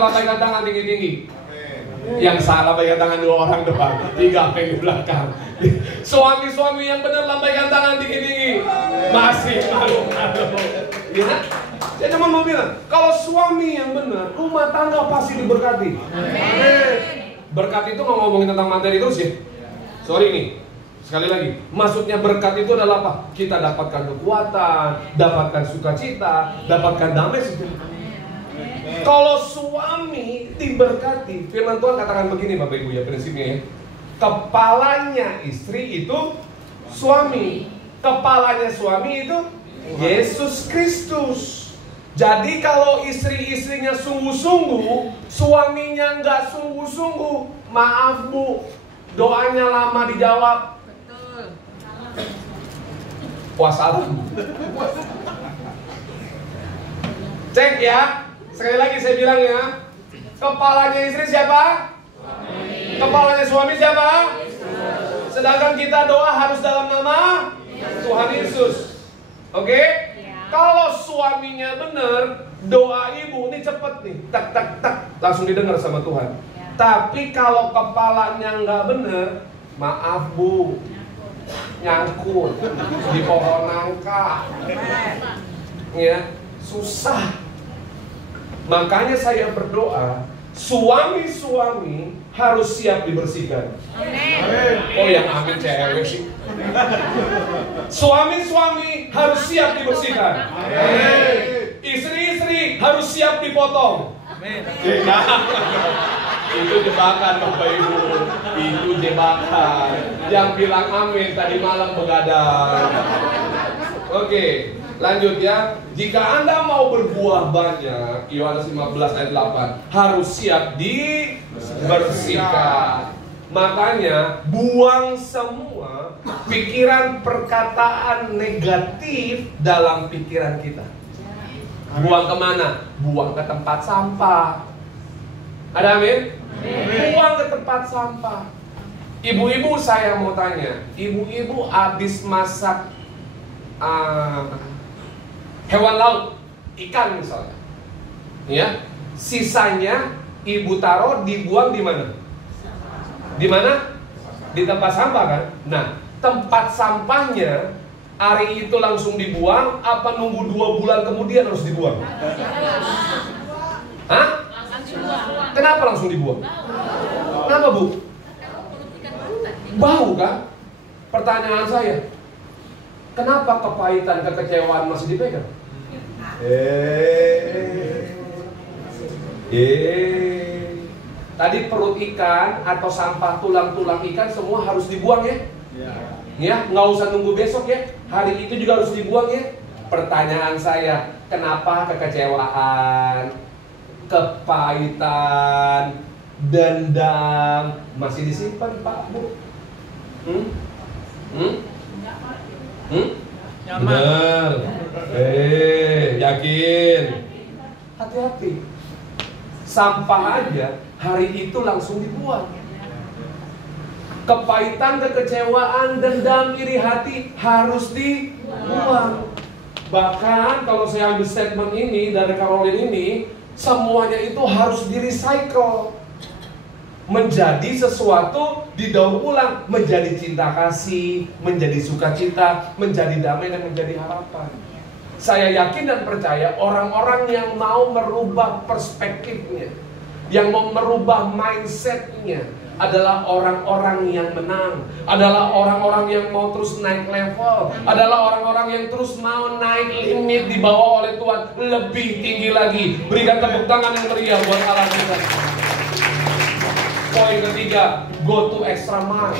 lambaikan tangan tinggi-tinggi. Yang salah lambaikan tangan 2 orang depan, 3 di belakang. Suami-suami yang benar lambaikan tangan tinggi-tinggi. Masih malu-malu. Ya? Saya cuma mau bilang, kalau suami yang benar, rumah tangga pasti diberkati. Amin. Berkat itu nggak ngomongin tentang materi terus ya. Sorry nih, sekali lagi, maksudnya berkat itu adalah apa? Kita dapatkan kekuatan, dapatkan sukacita, dapatkan damai sejahtera. Kalau suami diberkati, firman Tuhan katakan begini Bapak Ibu ya, prinsipnya ya. Kepalanya istri itu suami. Kepalanya suami itu Yesus Kristus. Jadi kalau istri-istrinya sungguh-sungguh, suaminya nggak sungguh-sungguh, maaf Bu, doanya lama dijawab. Betul. Wassalam. Cek ya. Sekali lagi saya bilang ya, kepalanya istri siapa? Suami. Kepalanya suami siapa? Yesus. Sedangkan kita doa harus dalam nama Tuhan Yesus. Oke? Kalau suaminya benar, doa ibu ini cepet nih, tak tak tak, langsung didengar sama Tuhan. Tapi kalau kepalanya nggak benar, maaf Bu, nyangkut di pohon nangka, ya susah. Makanya saya berdoa, suami-suami harus siap dibersihkan. Amin. Oh yang amin cewek sih. Suami-suami harus siap dibersihkan. Amin. Istri-istri harus siap dipotong. Amin. Itu jebakan Bapak Ibu. Itu jebakan. Yang bilang amin tadi malam begadang. Oke. Lanjut ya, jika Anda mau berbuah banyak, Yohanes 15 ayat 8, harus siap dibersihkan. Makanya buang semua pikiran perkataan negatif dalam pikiran kita. Buang kemana? Buang ke tempat sampah. Ada amin? Buang ke tempat sampah. Ibu-ibu saya mau tanya, ibu-ibu habis masak hewan laut, ikan misalnya, ya, sisanya ibu taruh dibuang di mana? Di mana? Di tempat sampah kan? Nah, tempat sampahnya hari itu langsung dibuang, apa nunggu 2 bulan kemudian harus dibuang? Hah? Kenapa langsung dibuang? Kenapa Bu? Bau kan? Pertanyaan saya, kenapa kepahitan, kekecewaan masih dipegang? Tadi perut ikan atau sampah tulang-tulang ikan semua harus dibuang ya? Ya, nggak usah nunggu besok ya. Hari itu juga harus dibuang ya. Pertanyaan saya, kenapa kekecewaan, kepahitan, dendam masih disimpan Pak Bu? Benar. Yakin. Hati-hati. Sampah aja hari itu langsung dibuang. Kepahitan, kekecewaan, dendam, iri hati harus dibuang. Bahkan kalau saya ambil statement ini dari Caroline ini, semuanya itu harus di-recycle menjadi sesuatu, didaur ulang, menjadi cinta kasih, menjadi sukacita, menjadi damai dan menjadi harapan. Saya yakin dan percaya orang-orang yang mau merubah perspektifnya, yang mau merubah mindsetnya adalah orang-orang yang menang, adalah orang-orang yang mau terus naik level, adalah orang-orang yang terus mau naik limit dibawa oleh Tuhan lebih tinggi lagi. Berikan tepuk tangan yang meriah buat Allah kita. Poin ketiga, go to extra mile.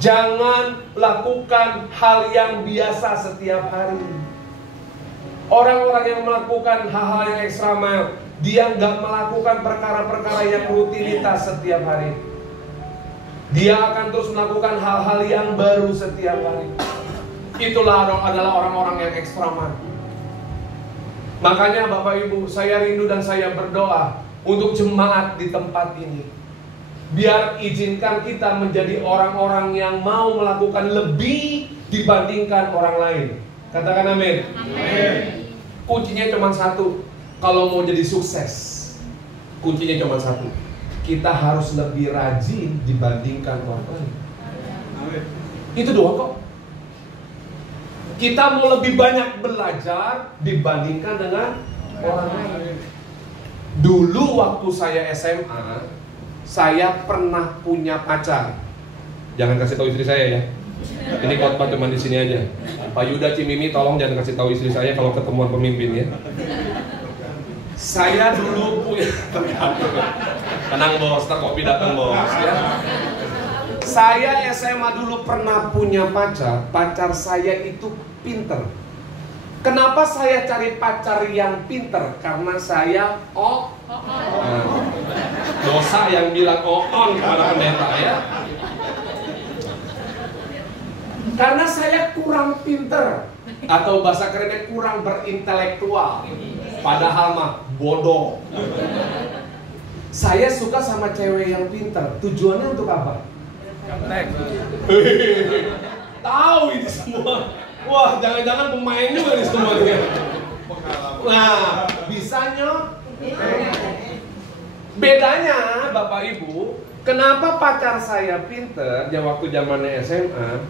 Jangan lakukan hal yang biasa setiap hari. Orang-orang yang melakukan hal-hal yang extra mile, dia nggak melakukan perkara-perkara yang rutinitas setiap hari. Dia akan terus melakukan hal-hal yang baru setiap hari. Itulah adalah orang-orang yang ekstraman. Makanya Bapak Ibu, saya rindu dan saya berdoa untuk jemaat di tempat ini. Biar izinkan kita menjadi orang-orang yang mau melakukan lebih dibandingkan orang lain. Katakan amin. Amin. Kuncinya cuma satu. Kalau mau jadi sukses, kuncinya cuma satu. Kita harus lebih rajin dibandingkan orang lain. Amin. Itu doang kok. Kita mau lebih banyak belajar dibandingkan dengan orang lain. Dulu waktu saya SMA, saya pernah punya pacar. Jangan kasih tahu istri saya ya. Ini khotbah cuma di sini aja. Pak Yuda Cimimi, tolong jangan kasih tahu istri saya kalau ketemuan pemimpin ya. Saya dulu punya. Tenang bos, tak kopi datang bos ya. Saya SMA dulu pernah punya pacar. Pacar saya itu pinter. Kenapa saya cari pacar yang pinter? Karena saya dosa yang bilang on kepada pendeta ya. Karena saya kurang pinter, atau bahasa kerennya kurang berintelektual. Padahal mah bodoh. Saya suka sama cewek yang pinter. Tujuannya untuk apa? Tahu ini semua. Wah, jangan-jangan pemain juga nih semuanya. Nah, bisanya bedanya Bapak Ibu, kenapa pacar saya pinter yang waktu zamannya SMA,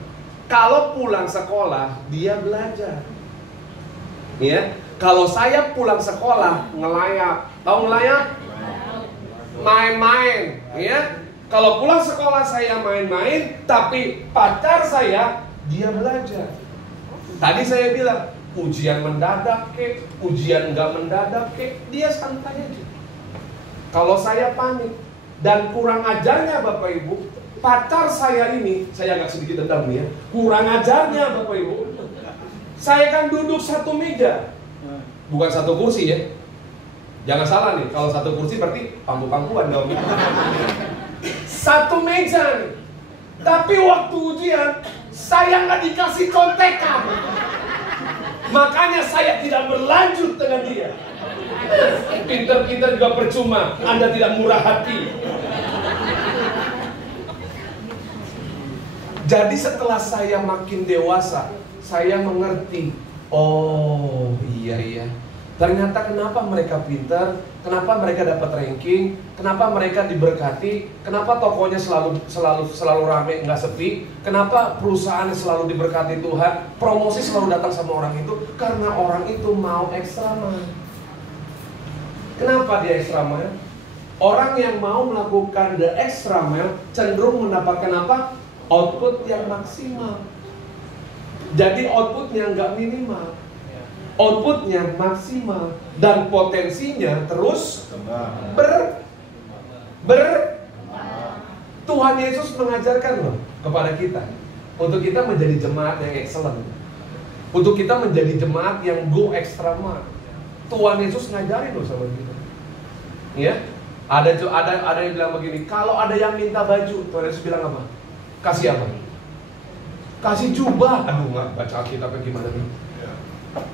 kalau pulang sekolah dia belajar. Ya, kalau saya pulang sekolah ngelayap, tahu ngelayap? Main-main, ya. Kalau pulang sekolah saya main-main, tapi pacar saya dia belajar. Tadi saya bilang, ujian mendadak kek, ujian nggak mendadak kek, dia santai aja. Kalau saya panik dan kurang ajarnya Bapak Ibu, pacar saya ini, saya agak sedikit dendam nih ya, kurang ajarnya Bapak Ibu. Saya kan duduk satu meja, bukan satu kursi ya. Jangan salah nih, kalau satu kursi berarti pangku-pangkuan dong. Satu meja nih. Tapi waktu ujian, saya nggak dikasih kontekan. Makanya saya tidak berlanjut dengan dia. Pinter-pinter juga percuma, Anda tidak murah hati. Jadi setelah saya makin dewasa, saya mengerti. Oh iya. Ternyata kenapa mereka pintar, kenapa mereka dapat ranking, kenapa mereka diberkati, kenapa tokonya selalu rame nggak sepi, kenapa perusahaan selalu diberkati Tuhan, promosi selalu datang sama orang itu, karena orang itu mau extra mile. Kenapa dia extra mile? Orang yang mau melakukan the extra mile cenderung mendapatkan apa? Output yang maksimal. Jadi outputnya nggak minimal. Outputnya maksimal dan potensinya terus Tuhan Yesus mengajarkan loh kepada kita untuk kita menjadi jemaat yang excellent, untuk kita menjadi jemaat yang go extra mile. Tuhan Yesus ngajarin loh sama kita. Ya, ada yang bilang begini, kalau ada yang minta baju, Tuhan Yesus bilang apa? Kasih apa? Kasih jubah. Aduh, nggak baca Alkitabnya gimana nih?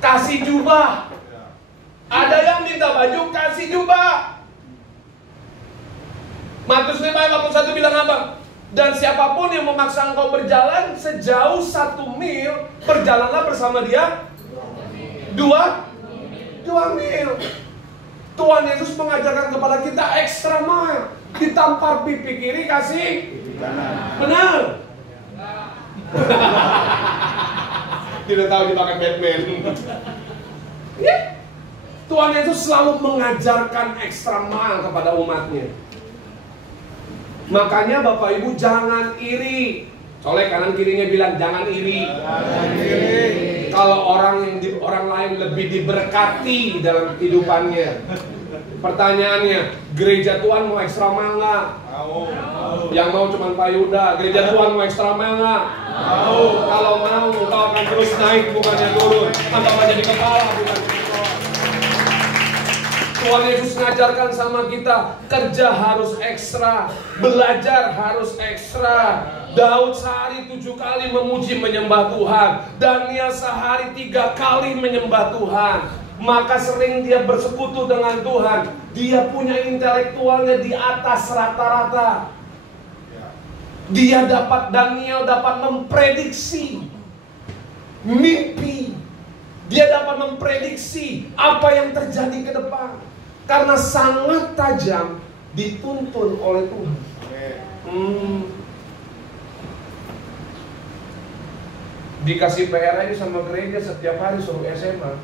Kasih jubah. Ada yang minta baju, kasih jubah. Matius 5:41 bilang apa? Dan siapapun yang memaksa engkau berjalan sejauh 1 mil, berjalanlah bersama dia 2 mil. Tuhan Yesus mengajarkan kepada kita extra mile. Ditampar pipi kiri, kasih benar. Tidak tahu dipakai Batman. Ya. Tuhan Yesus selalu mengajarkan extra mile kepada umatnya. Makanya Bapak Ibu jangan iri. Soalnya kanan kirinya bilang jangan iri. Kalau orang lain lebih diberkati dalam kehidupannya. Pertanyaannya, gereja Tuhan mau extra mile nggak? Yang mau cuma Pak Yuda. Gereja Tuhan mau extra mile nggak? Kalau mau, kau akan terus naik bukannya turun. Engkau akan jadi kepala bukan turun. Tuhan Yesus ngajarkan sama kita, kerja harus ekstra, belajar harus ekstra. Daud sehari 7 kali memuji menyembah Tuhan. Daniel sehari 3 kali menyembah Tuhan. Maka sering dia bersekutu dengan Tuhan. Dia punya intelektualnya di atas rata-rata. Daniel dapat memprediksi mimpi. Dia dapat memprediksi apa yang terjadi ke depan. Karena sangat tajam dituntun oleh Tuhan. Dikasih PR aja sama gereja setiap hari suruh SMA.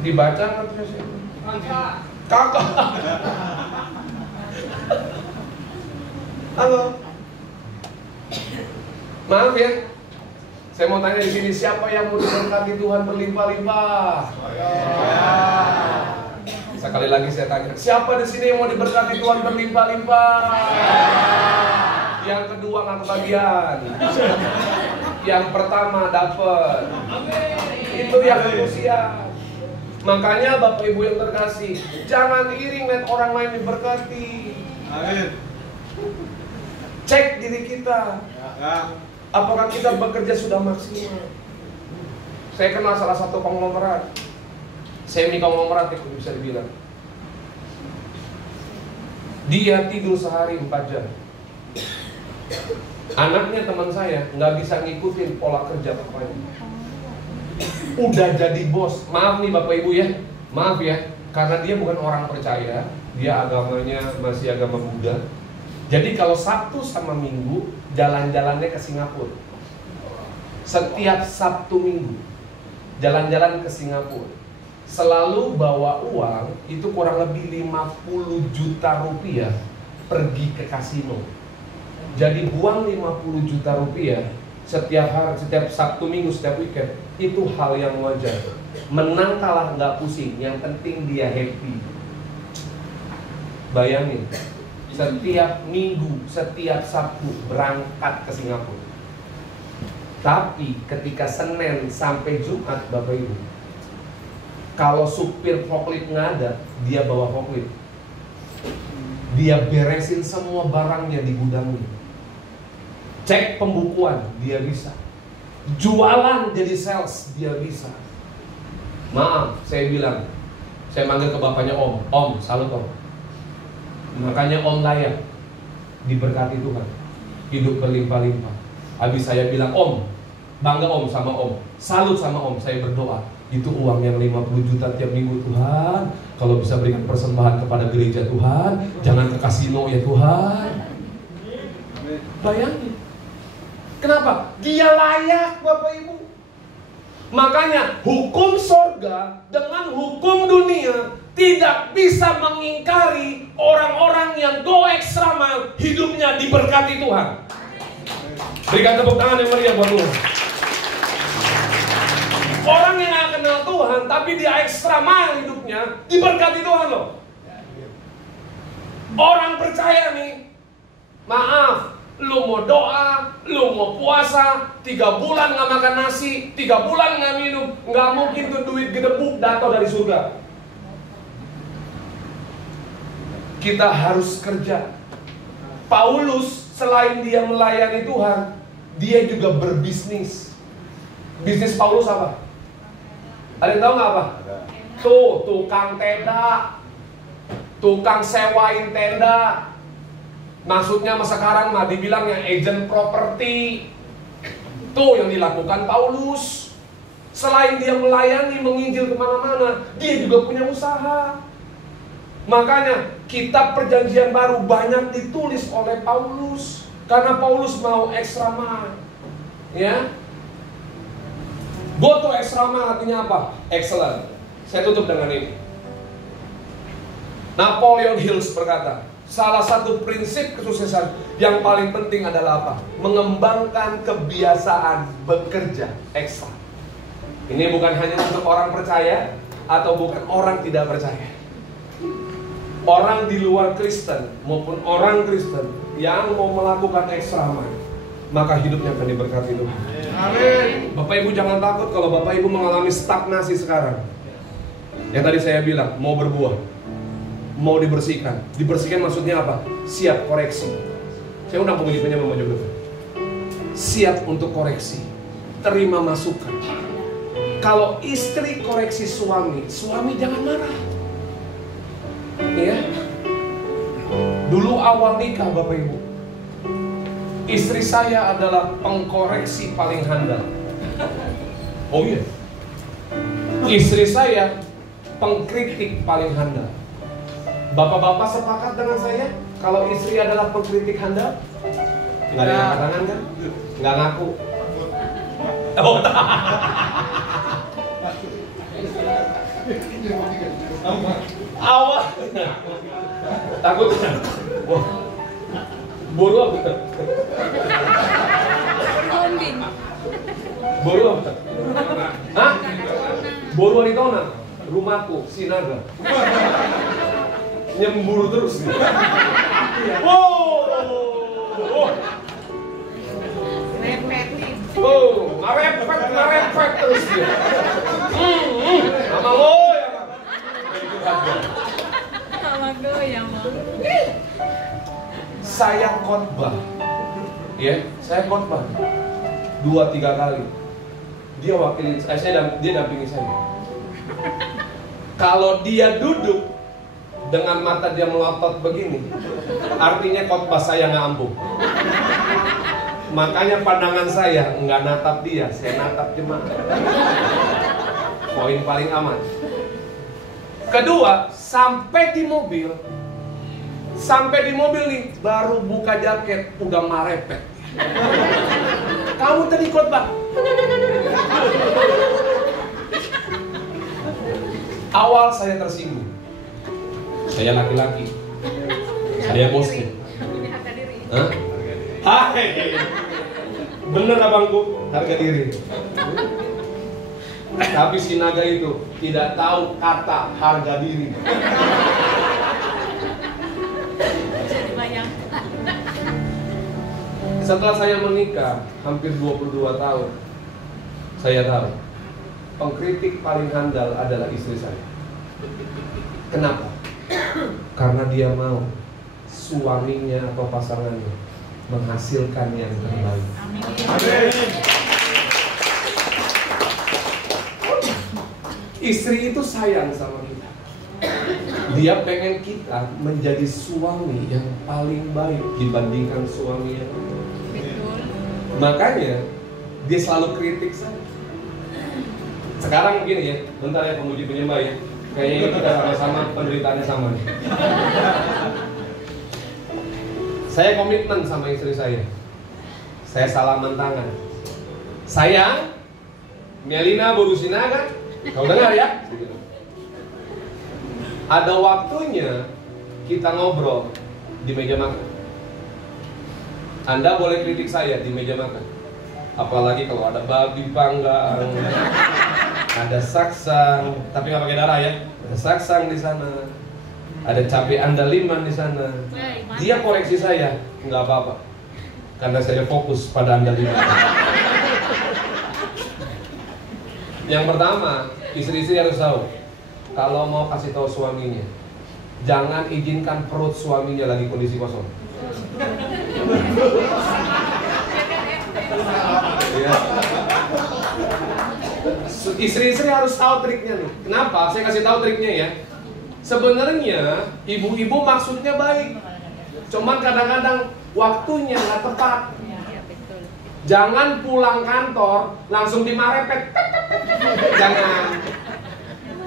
Dibaca nggak tuh SMA? Kakak. Halo. Maaf ya. Saya mau tanya di sini, siapa yang mau diberkati Tuhan berlimpah-limpah? Sekali lagi saya tanya, siapa di sini yang mau diberkati Tuhan berlimpah-limpah? Yang kedua nggak kebagian. Yang pertama dapat. Itu yang manusia. Makanya Bapak Ibu yang terkasih, jangan iri lihat orang lain diberkati. Cek diri kita. Apakah kita bekerja sudah maksimal? Saya kenal salah satu konglomerat. Semi konglomerat itu bisa dibilang. Dia tidur sehari 4 jam. Anaknya teman saya nggak bisa ngikutin pola kerja bapaknya. Udah jadi bos. Maaf nih Bapak Ibu ya. Maaf ya. Karena dia bukan orang percaya. Dia agamanya masih agama Buddha. Jadi kalau Sabtu sama Minggu jalan-jalannya ke Singapura. Setiap Sabtu Minggu jalan-jalan ke Singapura. Selalu bawa uang itu kurang lebih 50 juta rupiah pergi ke kasino. Jadi buang 50 juta rupiah setiap hari, setiap Sabtu Minggu, setiap weekend. Itu hal yang wajar. Menang kalah nggak pusing, yang penting dia happy. Bayangin, setiap Minggu, setiap Sabtu berangkat ke Singapura. Tapi ketika Senin sampai Jumat, Bapak Ibu, kalau supir forklift nggak ada, dia bawa forklift. Dia beresin semua barangnya di gudangnya. Cek pembukuan, dia bisa. Jualan jadi sales, dia bisa. Maaf, saya bilang, saya manggil ke bapaknya Om. Om, salut Om. Makanya Om layak diberkati Tuhan, hidup berlimpah-limpah. Habis saya bilang, Om, bangga Om sama Om, salut sama Om. Saya berdoa, itu uang yang 50 juta tiap minggu Tuhan, kalau bisa berikan persembahan kepada gereja Tuhan, jangan ke kasino ya Tuhan. Bayangin. Kenapa? Dia layak Bapak Ibu. Makanya hukum sorga dengan hukum dunia tidak bisa mengingkari orang-orang yang go extra mile, hidupnya diberkati Tuhan. Berikan tepuk tangan yang meriah buat Tuhan. Orang yang gak kenal Tuhan tapi dia extra mile hidupnya, diberkati Tuhan loh. Orang percaya nih, maaf, lu mau doa, lu mau puasa, 3 bulan gak makan nasi, 3 bulan gak minum, gak mungkin tuh duit gedebuk datang dari surga. Kita harus kerja. Paulus selain dia melayani Tuhan, dia juga berbisnis. Bisnis Paulus apa? Ada yang tahu nggak apa? Tuh, tukang tenda, tukang sewain tenda. Maksudnya masa sekarang mah dibilangnya agent properti. Tuh yang dilakukan Paulus. Selain dia melayani, menginjil kemana-mana, dia juga punya usaha. Makanya kitab perjanjian baru banyak ditulis oleh Paulus. Karena Paulus mau extra mile. Ya. Go to extra mile artinya apa? Excellent. Saya tutup dengan ini. Napoleon Hill berkata, salah satu prinsip kesuksesan yang paling penting adalah apa? Mengembangkan kebiasaan bekerja ekstra. Ini bukan hanya untuk orang percaya atau bukan orang tidak percaya. Orang di luar Kristen maupun orang Kristen yang mau melakukan ekstra mile, maka hidupnya akan diberkati Tuhan. Amin. Bapak Ibu jangan takut kalau Bapak Ibu mengalami stagnasi sekarang. Yang tadi saya bilang, mau berbuah, mau dibersihkan. Dibersihkan maksudnya apa? Siap koreksi. Saya undang pemuji penyembah maju ke depan. Siap untuk koreksi, terima masukan. Kalau istri koreksi suami, suami jangan marah. Ya. Dulu awal nikah Bapak Ibu, istri saya adalah pengkoreksi paling handal. Oh iya. Istri saya pengkritik paling handal. Bapak-bapak sepakat dengan saya kalau istri adalah pengkritik handal? Nggak ada yang angkat tangan kan? Nggak ngaku. Oh, awal takut. Wah, boru apa? Boru apa? Hah? Boru Aritona, rumahku, Sinaga. Nyemburu terus nih. Wow. Ngarepet terus dia. Sama lo ya. Sama goyang. Saya khotbah. Ya, saya khotbah 2-3 kali. Dia wakilin saya, dia dampingi saya. Kalau dia duduk dengan mata dia melotot begini, artinya khotbah saya nggak ampuh. Makanya pandangan saya nggak natap dia, saya natap jemaat. Poin paling aman. Kedua, sampai di mobil nih baru buka jaket udah marepet. Kamu tadi khotbah. Awal saya tersinggung. Saya laki-laki. Saya bosnya. Ini harga diri. Hah? Hai. Bener abangku, harga diri. Tapi si naga itu tidak tahu kata harga diri. Jadi bayangkan. Setelah saya menikah hampir 22 tahun, saya tahu pengkritik paling handal adalah istri saya. Kenapa? Karena dia mau suaminya atau pasangannya menghasilkan yang terbaik. Amin. Istri itu sayang sama kita. Dia pengen kita menjadi suami yang paling baik dibandingkan suami yang lain. Betul. Makanya dia selalu kritik saya. Sekarang begini ya, bentar ya pemuji penyembah ya. Kayaknya kita sama-sama penderitaannya sama nih. Saya komitmen sama istri saya. Saya salaman tangan. Sayang, Melina Borusinaga, kau dengar ya? Ada waktunya kita ngobrol di meja makan. Anda boleh kritik saya di meja makan. Apalagi kalau ada babi panggang, ada saksang, tapi nggak pakai darah ya. Ada saksang di sana, ada cabai andaliman di sana. Dia koreksi saya, nggak apa-apa, karena saya fokus pada andaliman. Yang pertama, istri-istri harus tahu, kalau mau kasih tahu suaminya, jangan izinkan perut suaminya lagi kondisi kosong. Ya. Istri-istri harus tahu triknya nih. Kenapa? Saya kasih tahu triknya ya. Sebenarnya ibu-ibu maksudnya baik, cuman kadang-kadang waktunya nggak tepat. Jangan pulang kantor langsung dimarepet. Jangan.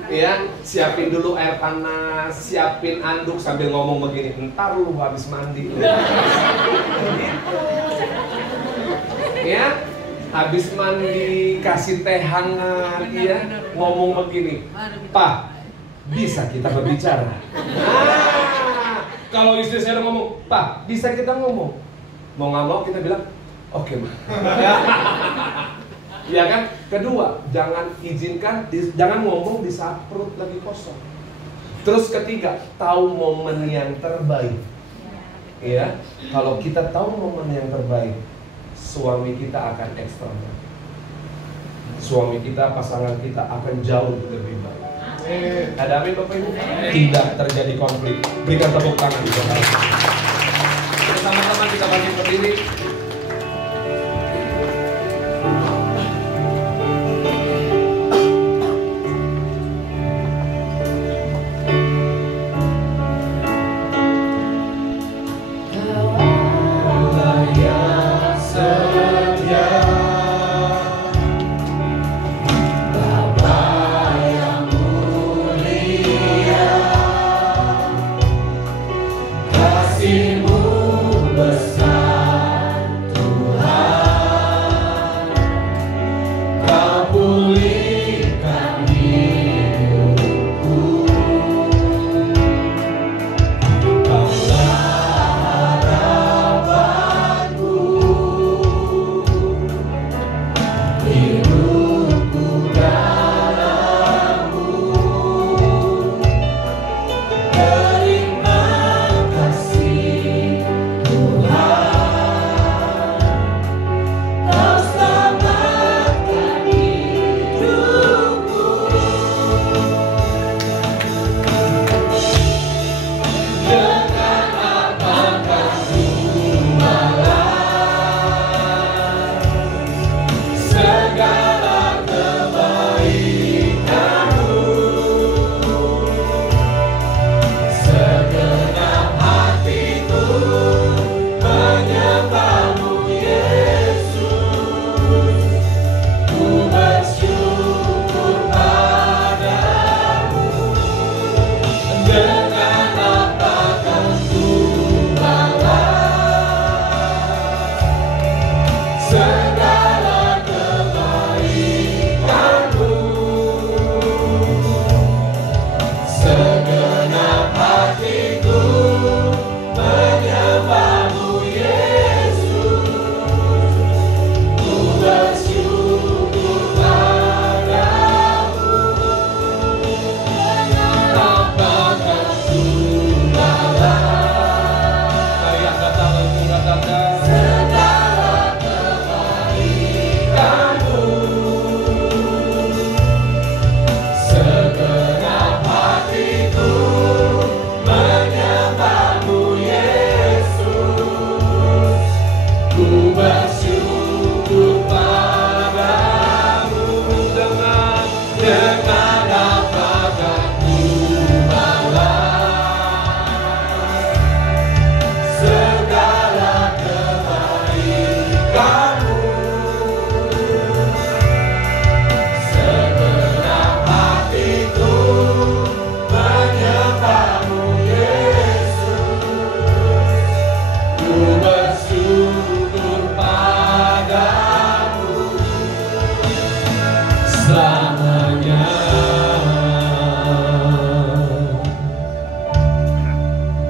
Ya, siapin dulu air panas, siapin anduk sambil ngomong begini. Ntar lu habis mandi. Gitu. Ya, habis mandi kasih teh hangat, ya, ngomong begini. Pak, bisa kita berbicara. Nah, kalau istri saya ngomong, Pak, bisa kita ngomong. Mau nggak mau kita bilang, oke, Ma. Ya kan? Kedua, jangan izinkan, jangan ngomong di saat perut lagi kosong. Terus ketiga, tahu momen yang terbaik. Ya, kalau kita tahu momen yang terbaik, suami kita akan ekstra. Suami kita, pasangan kita akan jauh lebih baik. Ada amin Bapak Ibu? Tidak terjadi konflik. Berikan tepuk tangan di bawah. Sama-sama kita bangkit berdiri.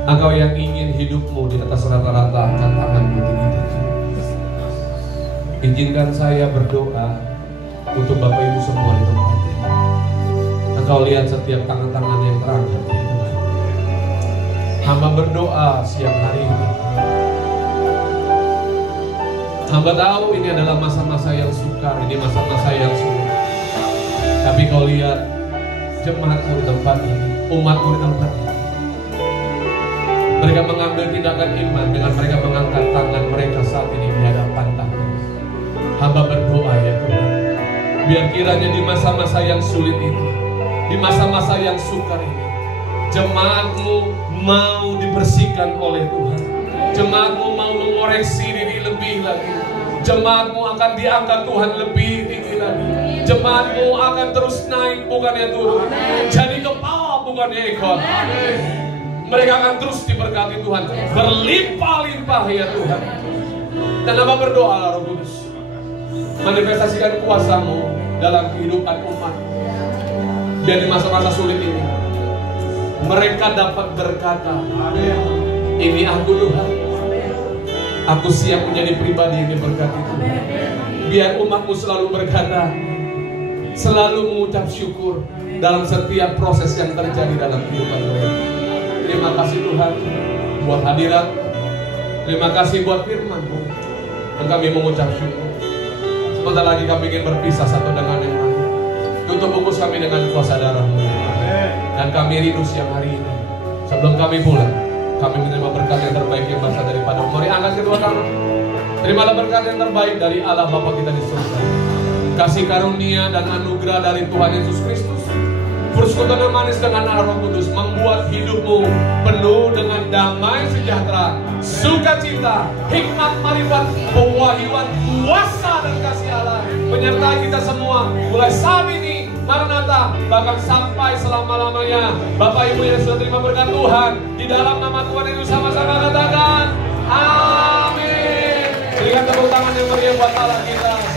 Engkau yang ingin hidupmu di atas rata-rata, angkat tanganmu tinggi. Izinkan saya berdoa untuk Bapak Ibu semua di tempat ini. Engkau lihat setiap tangan-tangan yang terangkat. Hamba berdoa siang hari ini. Hamba tahu ini adalah masa-masa yang sukar, ini masa-masa yang sulit. Tapi kau lihat jemaatmu di tempat ini, umatmu di tempat ini. Mereka mengambil tindakan iman dengan mereka mengangkat tangan mereka saat ini di hadapan Tuhan. Hamba berdoa ya Tuhan, biar kiranya di masa-masa yang sulit ini, di masa-masa yang sukar ini, jemaatmu mau dibersihkan oleh Tuhan. Jemaatmu mau mengoreksi diri lebih lagi. Jemaatmu akan diangkat Tuhan lebih tinggi lagi. Jemaatmu akan terus naik bukannya turun. Jadi kepala bukannya ekor. Mereka akan terus diberkati Tuhan, berlimpah-limpah ya Tuhan. Dan Hamba berdoa Roh Kudus, manifestasikan kuasa-Mu dalam kehidupan umat. Biar di masa-masa sulit ini mereka dapat berkata, ini aku Tuhan, aku siap menjadi pribadi yang diberkati Tuhan. Biar umat-Mu selalu berkata, selalu mengucap syukur dalam setiap proses yang terjadi dalam kehidupan mereka. Terima kasih Tuhan buat hadirat. Terima kasih buat firman-Mu. Dan kami mengucap syukur. Sebentar lagi kami ingin berpisah satu dengan yang lain. Tutup bungkus kami dengan kuasa darah-Mu. Dan kami rindu siang hari ini. Sebelum kami pulang, kami menerima berkat yang terbaik yang berasal daripada. Mari angkat kedua tangan. Terimalah berkat yang terbaik dari Allah Bapa kita di surga. Kasih karunia dan anugerah dari Tuhan Yesus Kristus, persekutuan yang manis dengan Allah Roh Kudus membuat hidupmu penuh dengan damai sejahtera, sukacita, hikmat, marifat, pewahyuan, kuasa dan kasih Allah menyertai kita semua mulai saat ini, Maranatha, bahkan sampai selama-lamanya. Bapak Ibu yang sudah terima berkat Tuhan, di dalam nama Tuhan itu sama-sama katakan amin. Berikan tepuk tangan yang meriah buat Allah kita.